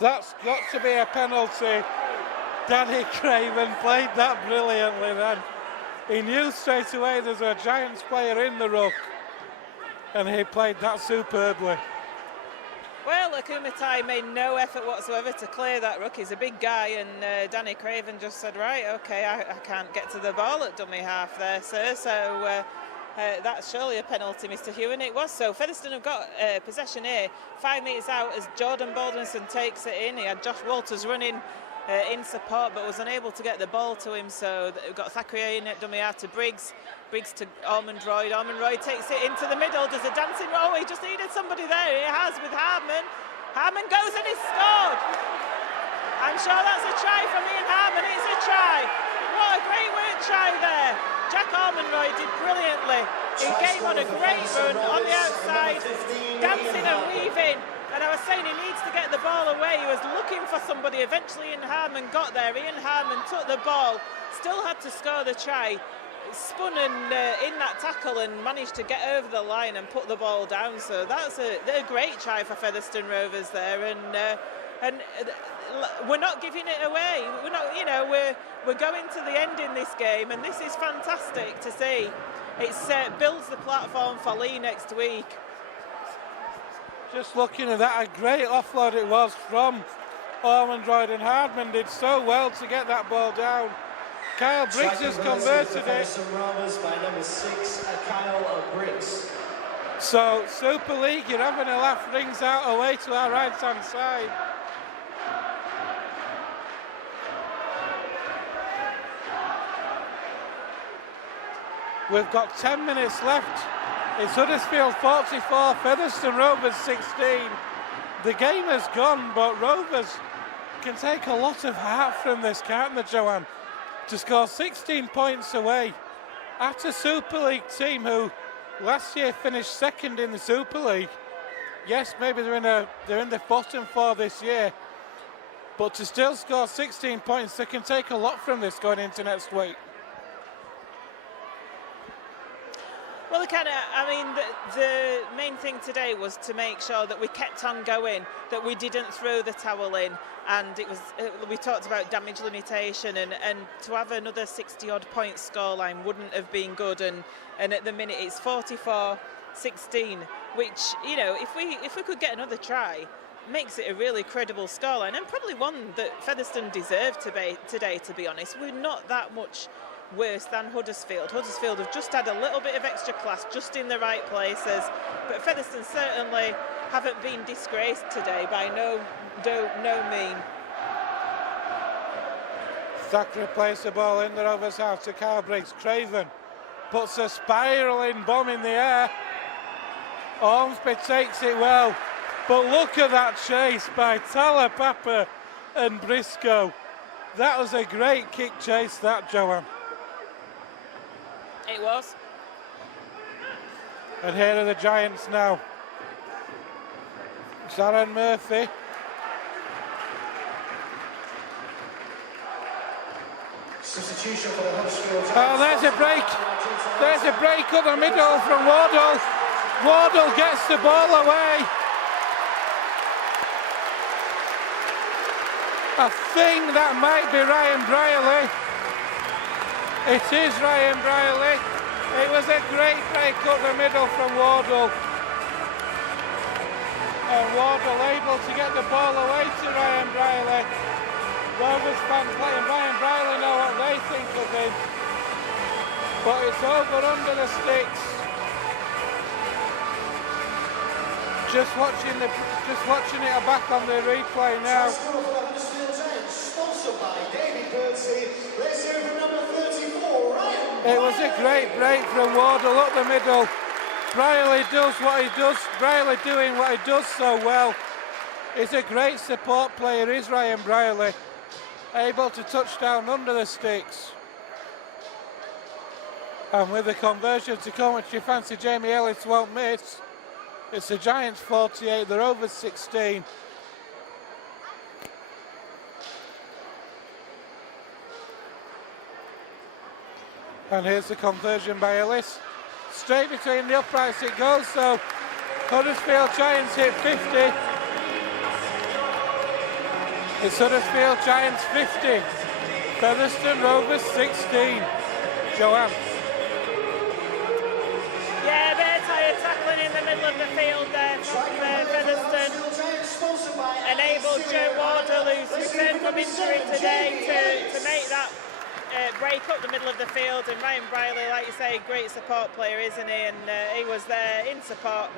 That's got to be a penalty. Danny Craven played that brilliantly then. He knew straight away there's a Giants player in the ruck, and he played that superbly. Well, Akumatai made no effort whatsoever to clear that ruck. He's a big guy, and Danny Craven just said, right, okay, I can't get to the ball at dummy half there, sir, so that's surely a penalty, Mr. Hugh, and it was. So Featherstone have got possession here, 5 metres out as Jordan Baldwinson takes it in. He had Josh Walters running in support, but was unable to get the ball to him, so we've got Thackeray in at dummy half to Briggs. Briggs to Ormondroyd. Ormondroyd takes it into the middle, does a dancing roll. He just needed somebody there. He has with Harman. Harman goes and he's scored. I'm sure that's a try from Ian Harman. It's a try. what a great work try there. Jack Armonroy did brilliantly. He came on a great run on the outside, dancing and weaving. And I was saying he needs to get the ball away. He was looking for somebody. Eventually Ian Harmon got there. Ian Harmon took the ball, still had to score the try. Spun and in that tackle and managed to get over the line and put the ball down. So that's a great try for Featherstone Rovers there. And we're not giving it away. We're not, you know, we're going to the end in this game, and this is fantastic to see. It builds the platform for Lee next week. Just looking at that, a great offload it was from Armandroyd, and Hardman did so well to get that ball down. Kyle Briggs has converted it. By number 6, Kyle Briggs. So Super League, you're having a laugh, rings out away to our right hand side. We've got 10 minutes left. It's Huddersfield 44, Featherstone Rovers 16. The game has gone, but Rovers can take a lot of heart from this, can't they, Joanne? To score 16 points away at a Super League team who last year finished second in the Super League. Yes, maybe they're in the bottom four this year, but to still score 16 points, they can take a lot from this going into next week. Well, I mean, the main thing today was to make sure that we kept on going, that we didn't throw the towel in, and it was we talked about damage limitation, and to have another 60-odd point scoreline wouldn't have been good, and at the minute it's 44-16, which, you know, if we could get another try, makes it a really credible scoreline, and probably one that Featherstone deserved today, to be honest. We're not that much worse than Huddersfield. Huddersfield have just had a little bit of extra class, just in the right places, but Featherstone certainly haven't been disgraced today by no mean. Thacker plays the ball in the Rovers half to Kyle Briggs. Craven puts a spiralling bomb in the air. Ormsby takes it well, but look at that chase by Talapapa and Briscoe. That was a great kick chase, that, Joanne. It was. And here are the Giants now. Sharon Murphy. Substitution for the Huddersfield. Oh, there's a break. There's a break up the middle from Wardle. Wardle gets the ball away. I think that might be Ryan Brierley. It is Ryan Brierley. It was a great break up the middle from Wardle. And Wardle able to get the ball away to Ryan Brierley. Rovers fans letting Ryan Brierley know what they think of him. But it's over under the sticks. Just watching it back on the replay now. Sponsored by David Birdsey. Let's hear from number 34, Ryan. It was a great break from Wardle up the middle. Brierley does what he does. Brierley doing what he does so well. He's a great support player, is Ryan Brierley. Able to touch down under the sticks. And with the conversion to come, which you fancy Jamie Ellis won't miss. It's the Giants 48, the Rovers 16. And here's the conversion by Ellis. Straight between the uprights it goes, so Huddersfield Giants hit 50. It's Huddersfield Giants 50. Featherstone Rovers 16. Joanne. Yeah, a bit of tired tackling in the middle of the field there from Featherstone. Enabled Joe Wardle, who's returned from injury today, to make that break up the middle of the field. And Ryan Brierley, like you say, great support player, isn't he? And he was there in support.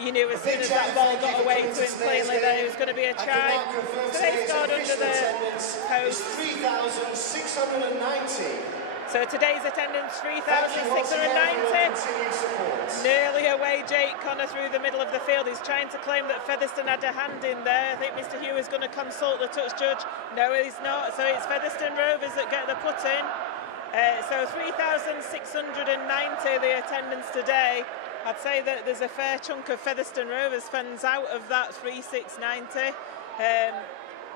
You knew as soon as that ball got away to him cleanly that it was going to be a try. So they scored under the post. 3,690. So today's attendance, 3,690. Nearly away, Jake Connor through the middle of the field. He's trying to claim that Featherstone had a hand in there. I think Mr. Hugh is going to consult the touch judge. No, he's not. So it's Featherstone Rovers that get the put in. So 3,690 the attendance today. I'd say that there's a fair chunk of Featherstone Rovers fans out of that 3,690.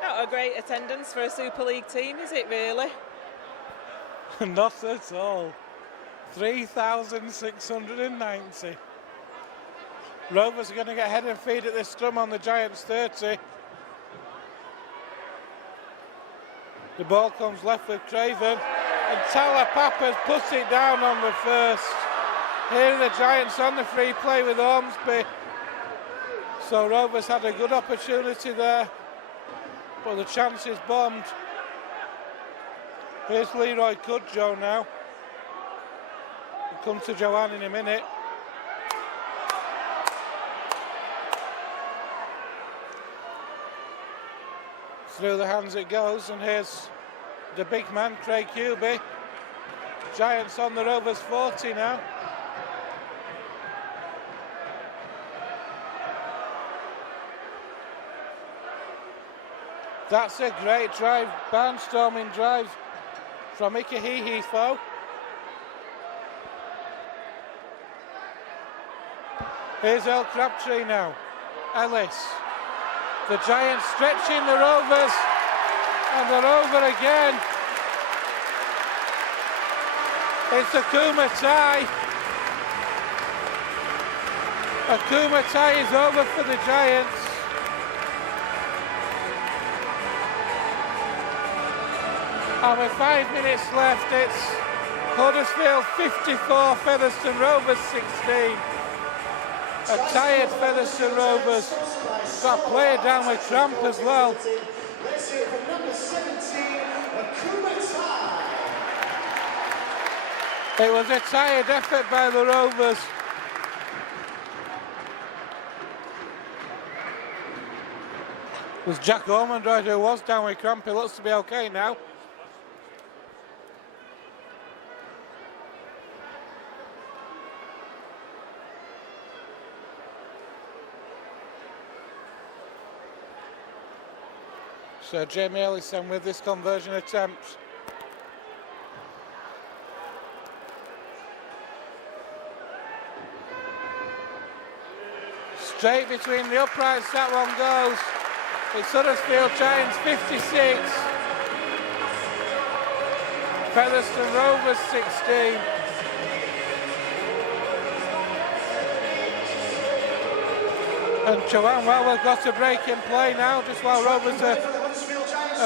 Not a great attendance for a Super League team, is it really? Not at all. 3,690. Rovers are going to get head and feet at this scrum on the Giants 30. The ball comes left with Craven, and Talapapa's puts it down on the first. Here are the Giants on the free play with Ormsby. So Rovers had a good opportunity there, but the chance is bombed. Here's Leroy Cudjoe now. We'll come to Joanne in a minute. Through the hands it goes, and here's the big man, Craig Hubie. Giants on the Rovers 40 now. That's a great drive, barnstorming drive from Ikehihifo. Here's El Crabtree now. Ellis. The Giants stretching the Rovers, and they're over again. It's a Kumatai. A Kumatai is over for the Giants. And with 5 minutes left, it's Huddersfield 54, Featherstone Rovers 16. A tired Featherstone Rovers. Got a player down with cramp as well. Let's hear from number 17, Kumatai. It was a tired effort by the Rovers. It was Jack Ormondroyd who was down with cramp. He looks to be okay now. So Jamie Ellison with this conversion attempt. Straight between the uprights that one goes. It's Huddersfield Giants 56. Featherstone Rovers 16. And Joanne, well, we've got a break in play now, just while Rovers are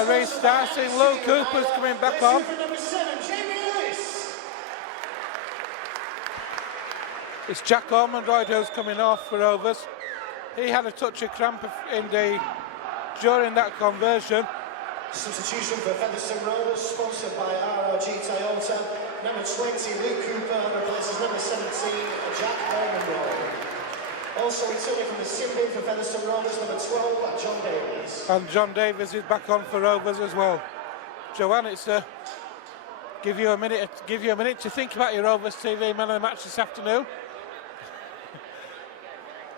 restarting. Lou Cooper's coming back on. It's Jack Ormondroyd who's coming off for Rovers. He had a touch of cramp during that conversion. Substitution for Featherstone Rovers, sponsored by RRG Toyota. Number 20, Lou Cooper, replaces number 17, Jack Ormondroyd. Also returning from the sin bin for Featherstone Rovers, number 12, John Davies. And John Davies is back on for Rovers as well. Joanne, it's give you a minute to think about your Rovers TV man of the match this afternoon.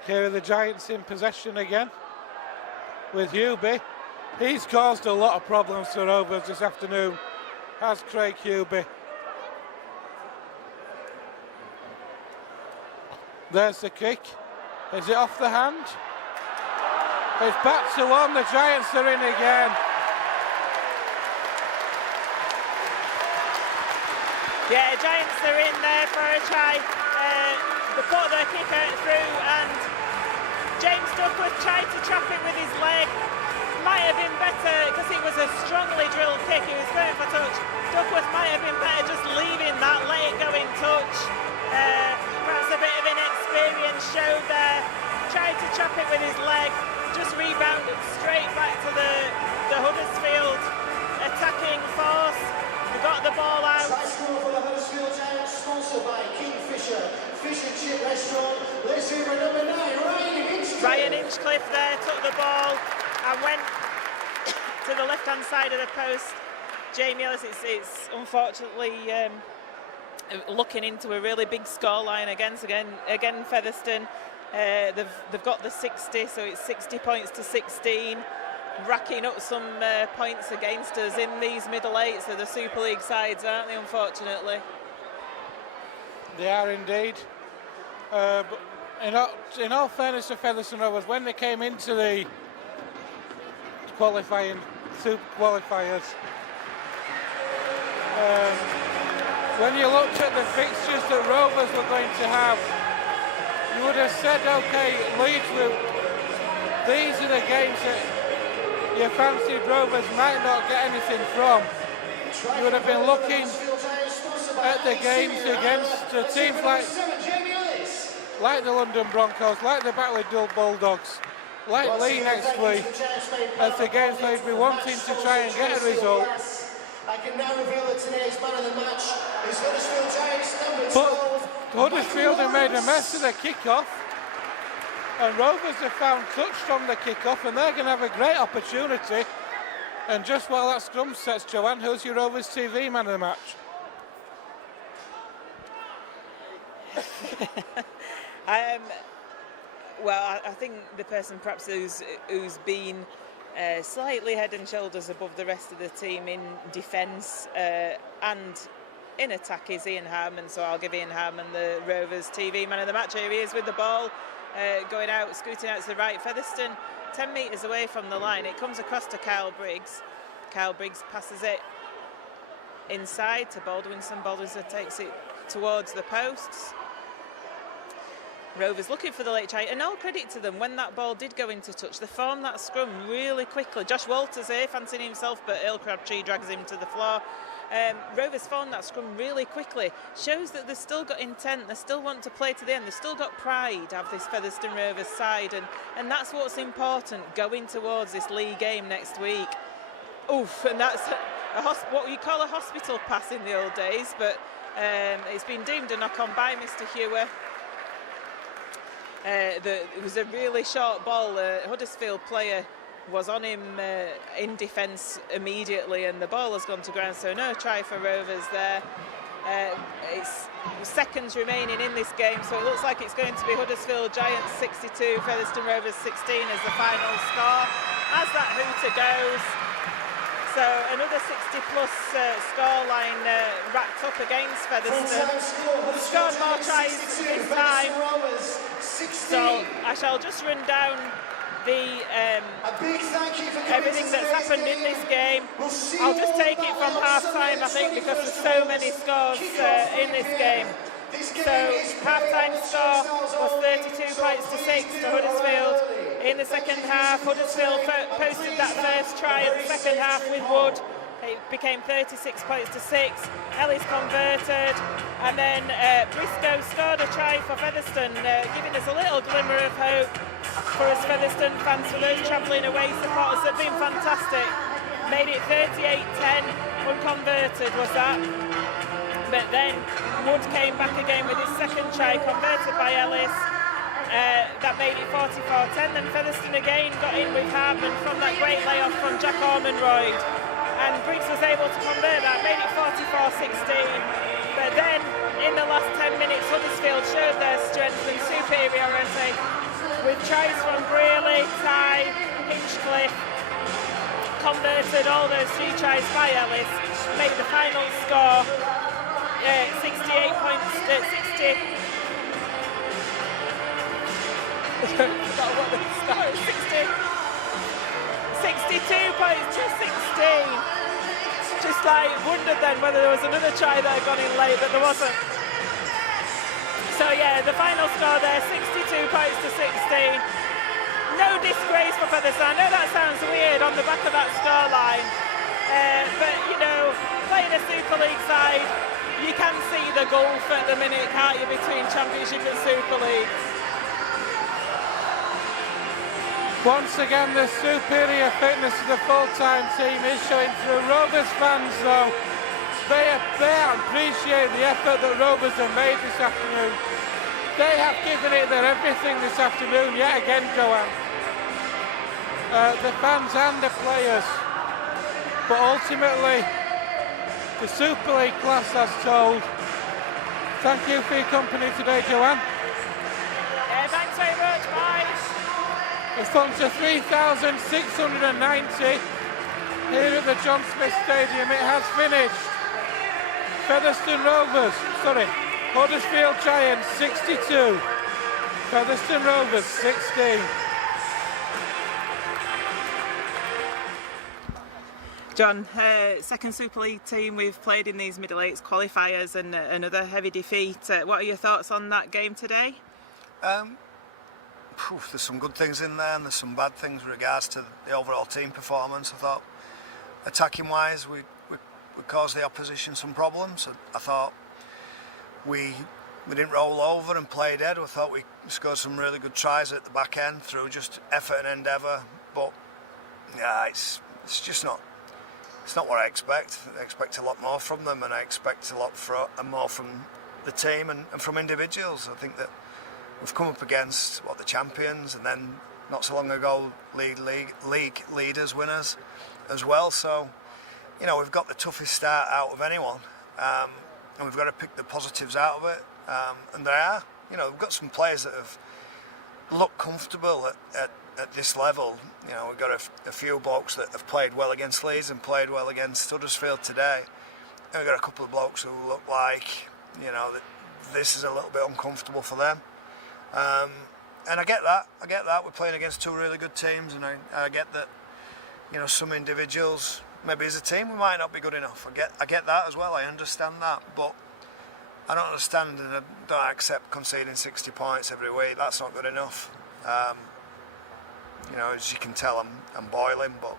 Here are the Giants in possession again with Hubie. He's caused a lot of problems for Rovers this afternoon, has Craig Hubie. There's the kick. Is it off the hand? It's back to one. The Giants are in again. Yeah, Giants are in there for a try. They put their kicker through, and James Duckworth tried to trap it with his leg. Might have been better, because it was a strongly drilled kick. He was going for touch. Duckworth might have been better just leaving that, let it go in touch. Perhaps a bit of inexperience showed there. Tried to trap it with his leg, just rebounded straight back to the Huddersfield attacking force. They got the ball out. Side score for the Huddersfield Giants, sponsored by Kingfisher Fish and Chip Restaurant. Let's hear for number 9, Ryan Hinchcliffe. Ryan Hinchcliffe there took the ball and went to the left-hand side of the post. Jamie Ellis, it's unfortunately looking into a really big scoreline again Featherstone. They've got the 60, so it's 60 points to 16. racking up some points against us in these middle eights of the Super League sides, aren't they, unfortunately? They are indeed. But in all fairness to Featherstone Rovers, when they came into the qualifying Super qualifiers, when you looked at the fixtures that Rovers were going to have, you would have said, okay, Leeds, these are the games that your fancied Rovers might not get anything from. You would have been looking at the games against teams like the London Broncos, like the Batley Bulldogs, like Lee next week, as the games they'd be wanting to try and get a result. I can now reveal that today's man of the match is Huddersfield Giants number 12. But Huddersfield have made a mess of the kick-off, and Rovers have found touch from the kick-off, and they're going to have a great opportunity. And just while that scrum sets, Joanne, who's your Rovers TV man of the match? Well, I think the person perhaps who's been slightly head and shoulders above the rest of the team in defence and in attack is Ian Harman, so I'll give Ian Harman the Rovers TV man of the match. Here he is with the ball, going out, scooting out to the right. Featherstone 10 metres away from the line. It comes across to Kyle Briggs. Kyle Briggs passes it inside to Baldwinson. Baldwinson takes it towards the posts. Rovers looking for the late try, and all credit to them when that ball did go into touch. They formed that scrum really quickly. Josh Walters here fancying himself, but Earl Crabtree drags him to the floor. Rovers formed that scrum really quickly. Shows that they've still got intent, they still want to play to the end, they've still got pride of this Featherstone Rovers side, and that's what's important going towards this league game next week. Oof, and that's what you call a hospital pass in the old days, but it's been deemed a knock-on by Mr. Hewer. It was a really short ball. Huddersfield player was on him in defence immediately, and the ball has gone to ground, so no try for Rovers there. It's seconds remaining in this game, so it looks like it's going to be Huddersfield Giants 62, Featherstone Rovers 16 as the final score. As that hooter goes, so another 60-plus scoreline racked up against Featherstone. They've scored more tries this time. So I shall just run down the everything that's happened in this game. I'll just take it from half-time, I think, because there's so many scores in this game. So half-time score was 32 points to 6 to Huddersfield. In the second half, Huddersfield posted that first try in the second half with Wood. It became 36 points to 6. Ellis converted, and then Briscoe scored a try for Featherstone, giving us a little glimmer of hope for us Featherstone fans, for those travelling away supporters that have been fantastic. Made it 38-10, unconverted was that. But then Wood came back again with his second try, converted by Ellis. That made it 44-10. Then Featherstone again got in with Harman from that great layoff from Jack Ormonroyd. And Briggs was able to convert that, made it 44-16. But then, in the last 10 minutes, Huddersfield showed their strength and superiority with tries from Brearley, Ty, Hinchcliffe, converted all those 3 tries by Ellis, made the final score 68 points, 60. What the score is, 62 points to 16. Just like wondered then whether there was another try that had gone in late, but there wasn't. So yeah, the final score there, 62 points to 16. No disgrace for Featherstone. I know that sounds weird on the back of that scoreline, but you know, playing a Super League side, you can see the gulf at the minute, can't you, between Championship and Super League. Once again, the superior fitness of the full-time team is showing through. Rovers fans, though, they appreciate the effort that Rovers have made this afternoon. They have given it their everything this afternoon, yet again, Joanne. The fans and the players. But ultimately, the Super League class has told. Thank you for your company today, Joanne. Thanks very much, bye. The funds are 3,690 here at the John Smith Stadium. It has finished. Huddersfield Giants 62, Featherstone Rovers 16. John, second Super League team we've played in these Middle Eights qualifiers and another heavy defeat. What are your thoughts on that game today? There's some good things in there and there's some bad things with regards to the overall team performance. I thought attacking wise we caused the opposition some problems. I thought we didn't roll over and play dead. I thought we scored some really good tries at the back end through just effort and endeavour, but yeah, it's just not. It's not what I expect. I expect a lot more from them, and I expect a lot more from the team and from individuals. I think that we've come up against the champions, and then not so long ago league leaders, winners as well. So we've got the toughest start out of anyone, and we've got to pick the positives out of it. And there are, we've got some players that have looked comfortable at this level. We've got a few blokes that have played well against Leeds and played well against Huddersfield today. And we've got a couple of blokes who look like, that this is a little bit uncomfortable for them. And I get that. We're playing against two really good teams, and I get that, some individuals, maybe as a team, we might not be good enough. I get that as well. I understand that, but I don't understand and I don't accept conceding 60 points every week. That's not good enough. As you can tell, I'm boiling, but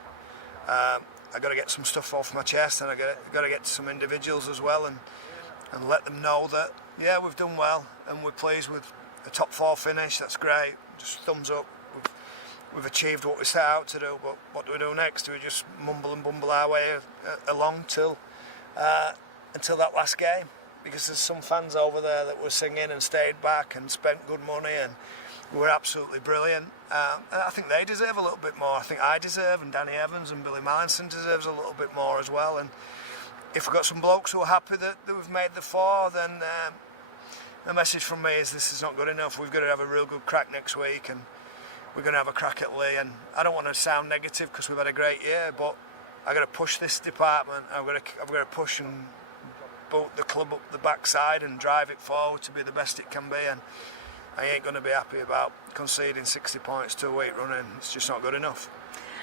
I got to get some stuff off my chest, and I got to get to some individuals as well, and let them know that we've done well, and we're pleased with a top 4 finish. That's great. Just thumbs up. We've achieved what we set out to do, but what do we do next? Do we just mumble and bumble our way along until that last game? Because there's some fans over there that were singing and stayed back and spent good money and were absolutely brilliant. And I think they deserve a little bit more. I think I deserve, and Danny Evans and Billy Mallinson deserves a little bit more as well. And if we've got some blokes who are happy that we've made the 4, then the message from me is this is not good enough. We've got to have a real good crack next week, and we're going to have a crack at Lee. And I don't want to sound negative because we've had a great year, but I've got to push this department. I've got to push and boot the club up the backside and drive it forward to be the best it can be. And I ain't going to be happy about conceding 60 points 2 week running. It's just not good enough.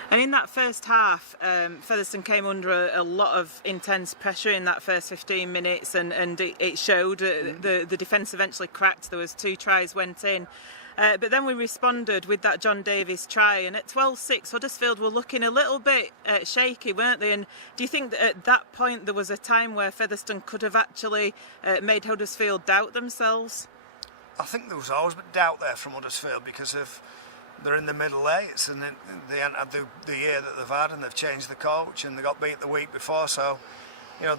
And in that first half, Featherstone came under a lot of intense pressure in that first 15 minutes, and it showed. The defence eventually cracked. There was 2 tries went in. But then we responded with that John Davies try, and at 12-6 Huddersfield were looking a little bit shaky, weren't they? And do you think that at that point there was a time where Featherstone could have actually made Huddersfield doubt themselves? I think there was always doubt there from Huddersfield because they're in the middle eights, and they haven't had the year that they've had, and they've changed the coach and they got beat the week before, so there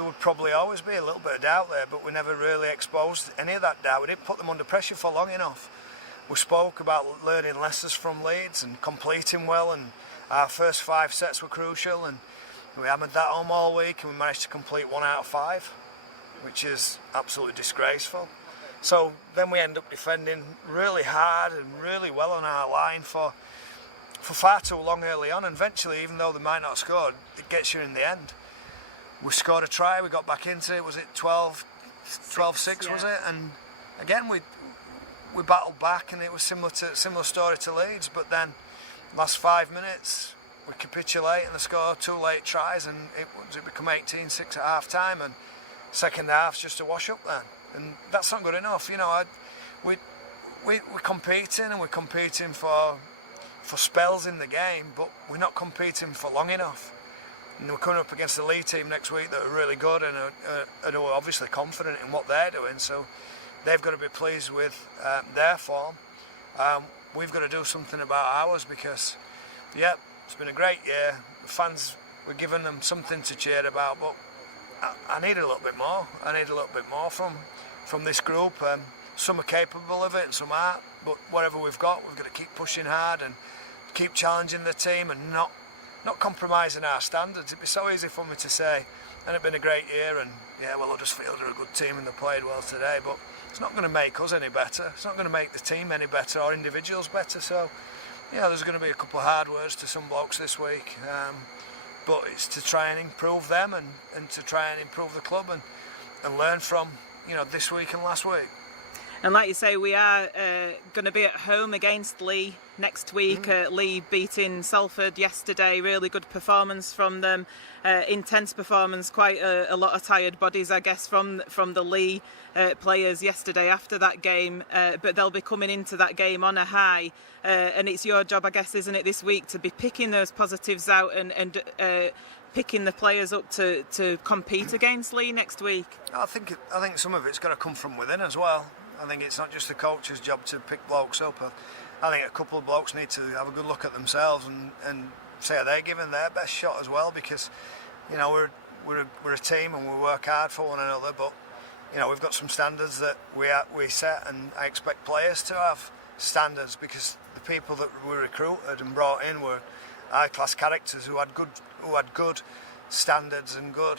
would probably always be a little bit of doubt there, but we never really exposed any of that doubt. We didn't put them under pressure for long enough. We spoke about learning lessons from Leeds and completing well, and our first 5 sets were crucial, and we hammered that home all week, and we managed to complete 1 out of 5, which is absolutely disgraceful. So then we end up defending really hard and really well on our line for far too long early on, and eventually, even though they might not have scored, it gets you in the end. We scored a try, we got back into it, was it 12-6 was it? And again we battled back, and it was similar story to Leeds, but then last 5 minutes we capitulate and they score 2 late tries, and it become 18-6 at half time, and second half's just a wash up then. And that's not good enough. We're competing, and we're competing for spells in the game, but we're not competing for long enough. And we're coming up against the League team next week that are really good and are obviously confident in what they're doing, so they've got to be pleased with their form. We've got to do something about ours because, it's been a great year. The fans, we're giving them something to cheer about, but I need a little bit more. I need a little bit more from this group. Some are capable of it and some aren't, but whatever we've got to keep pushing hard and keep challenging the team and not compromising our standards. It'd be so easy for me to say, and it's been a great year, and Huddersfield are a good team and they played well today, but it's not going to make us any better. It's not going to make the team any better or individuals better. So Yeah, there's going to be a couple of hard words to some blokes this week, but it's to try and improve them and to try and improve the club and learn from, you know, this week and last week. And like you say, we are going to be at home against Lee next week. Lee beating Salford yesterday, really good performance from them, intense performance, quite a lot of tired bodies, I guess, from the Lee players yesterday after that game, but they'll be coming into that game on a high, and it's your job, I guess, isn't it, this week to be picking those positives out and picking the players up to compete against Lee next week. I think some of it's got to come from within as well. I think it's not just the coach's job to pick blokes up. I think a couple of blokes need to have a good look at themselves and say they're giving their best shot as well, because, you know, we're a team and we work hard for one another, but, you know, we've got some standards that we set, and I expect players to have standards, because the people that we recruited and brought in were high-class characters who had good standards and good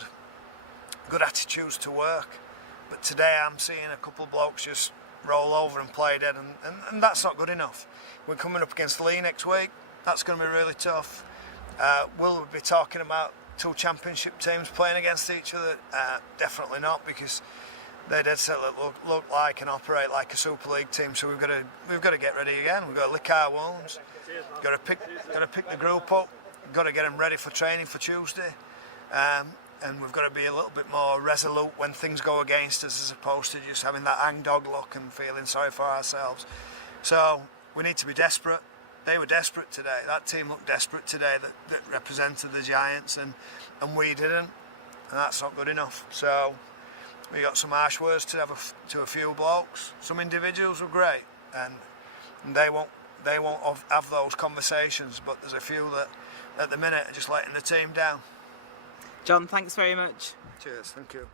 attitudes to work. But today I'm seeing a couple of blokes just roll over and play dead, and that's not good enough. We're coming up against Lee next week. That's going to be really tough. Will we be talking about two championship teams playing against each other? Definitely not, because they did look like and operate like a Super League team. So we've got to get ready again. We've got to lick our wounds. We've got to pick the group up. We've got to get them ready for training for Tuesday. And we've got to be a little bit more resolute when things go against us, as opposed to just having that hang-dog look and feeling sorry for ourselves. So we need to be desperate. They were desperate today. That team looked desperate today that represented the Giants, and we didn't, and that's not good enough. So we got some harsh words to a few blokes. Some individuals were great, and they won't have those conversations, but there's a few that at the minute are just letting the team down. John, thanks very much. Cheers, thank you.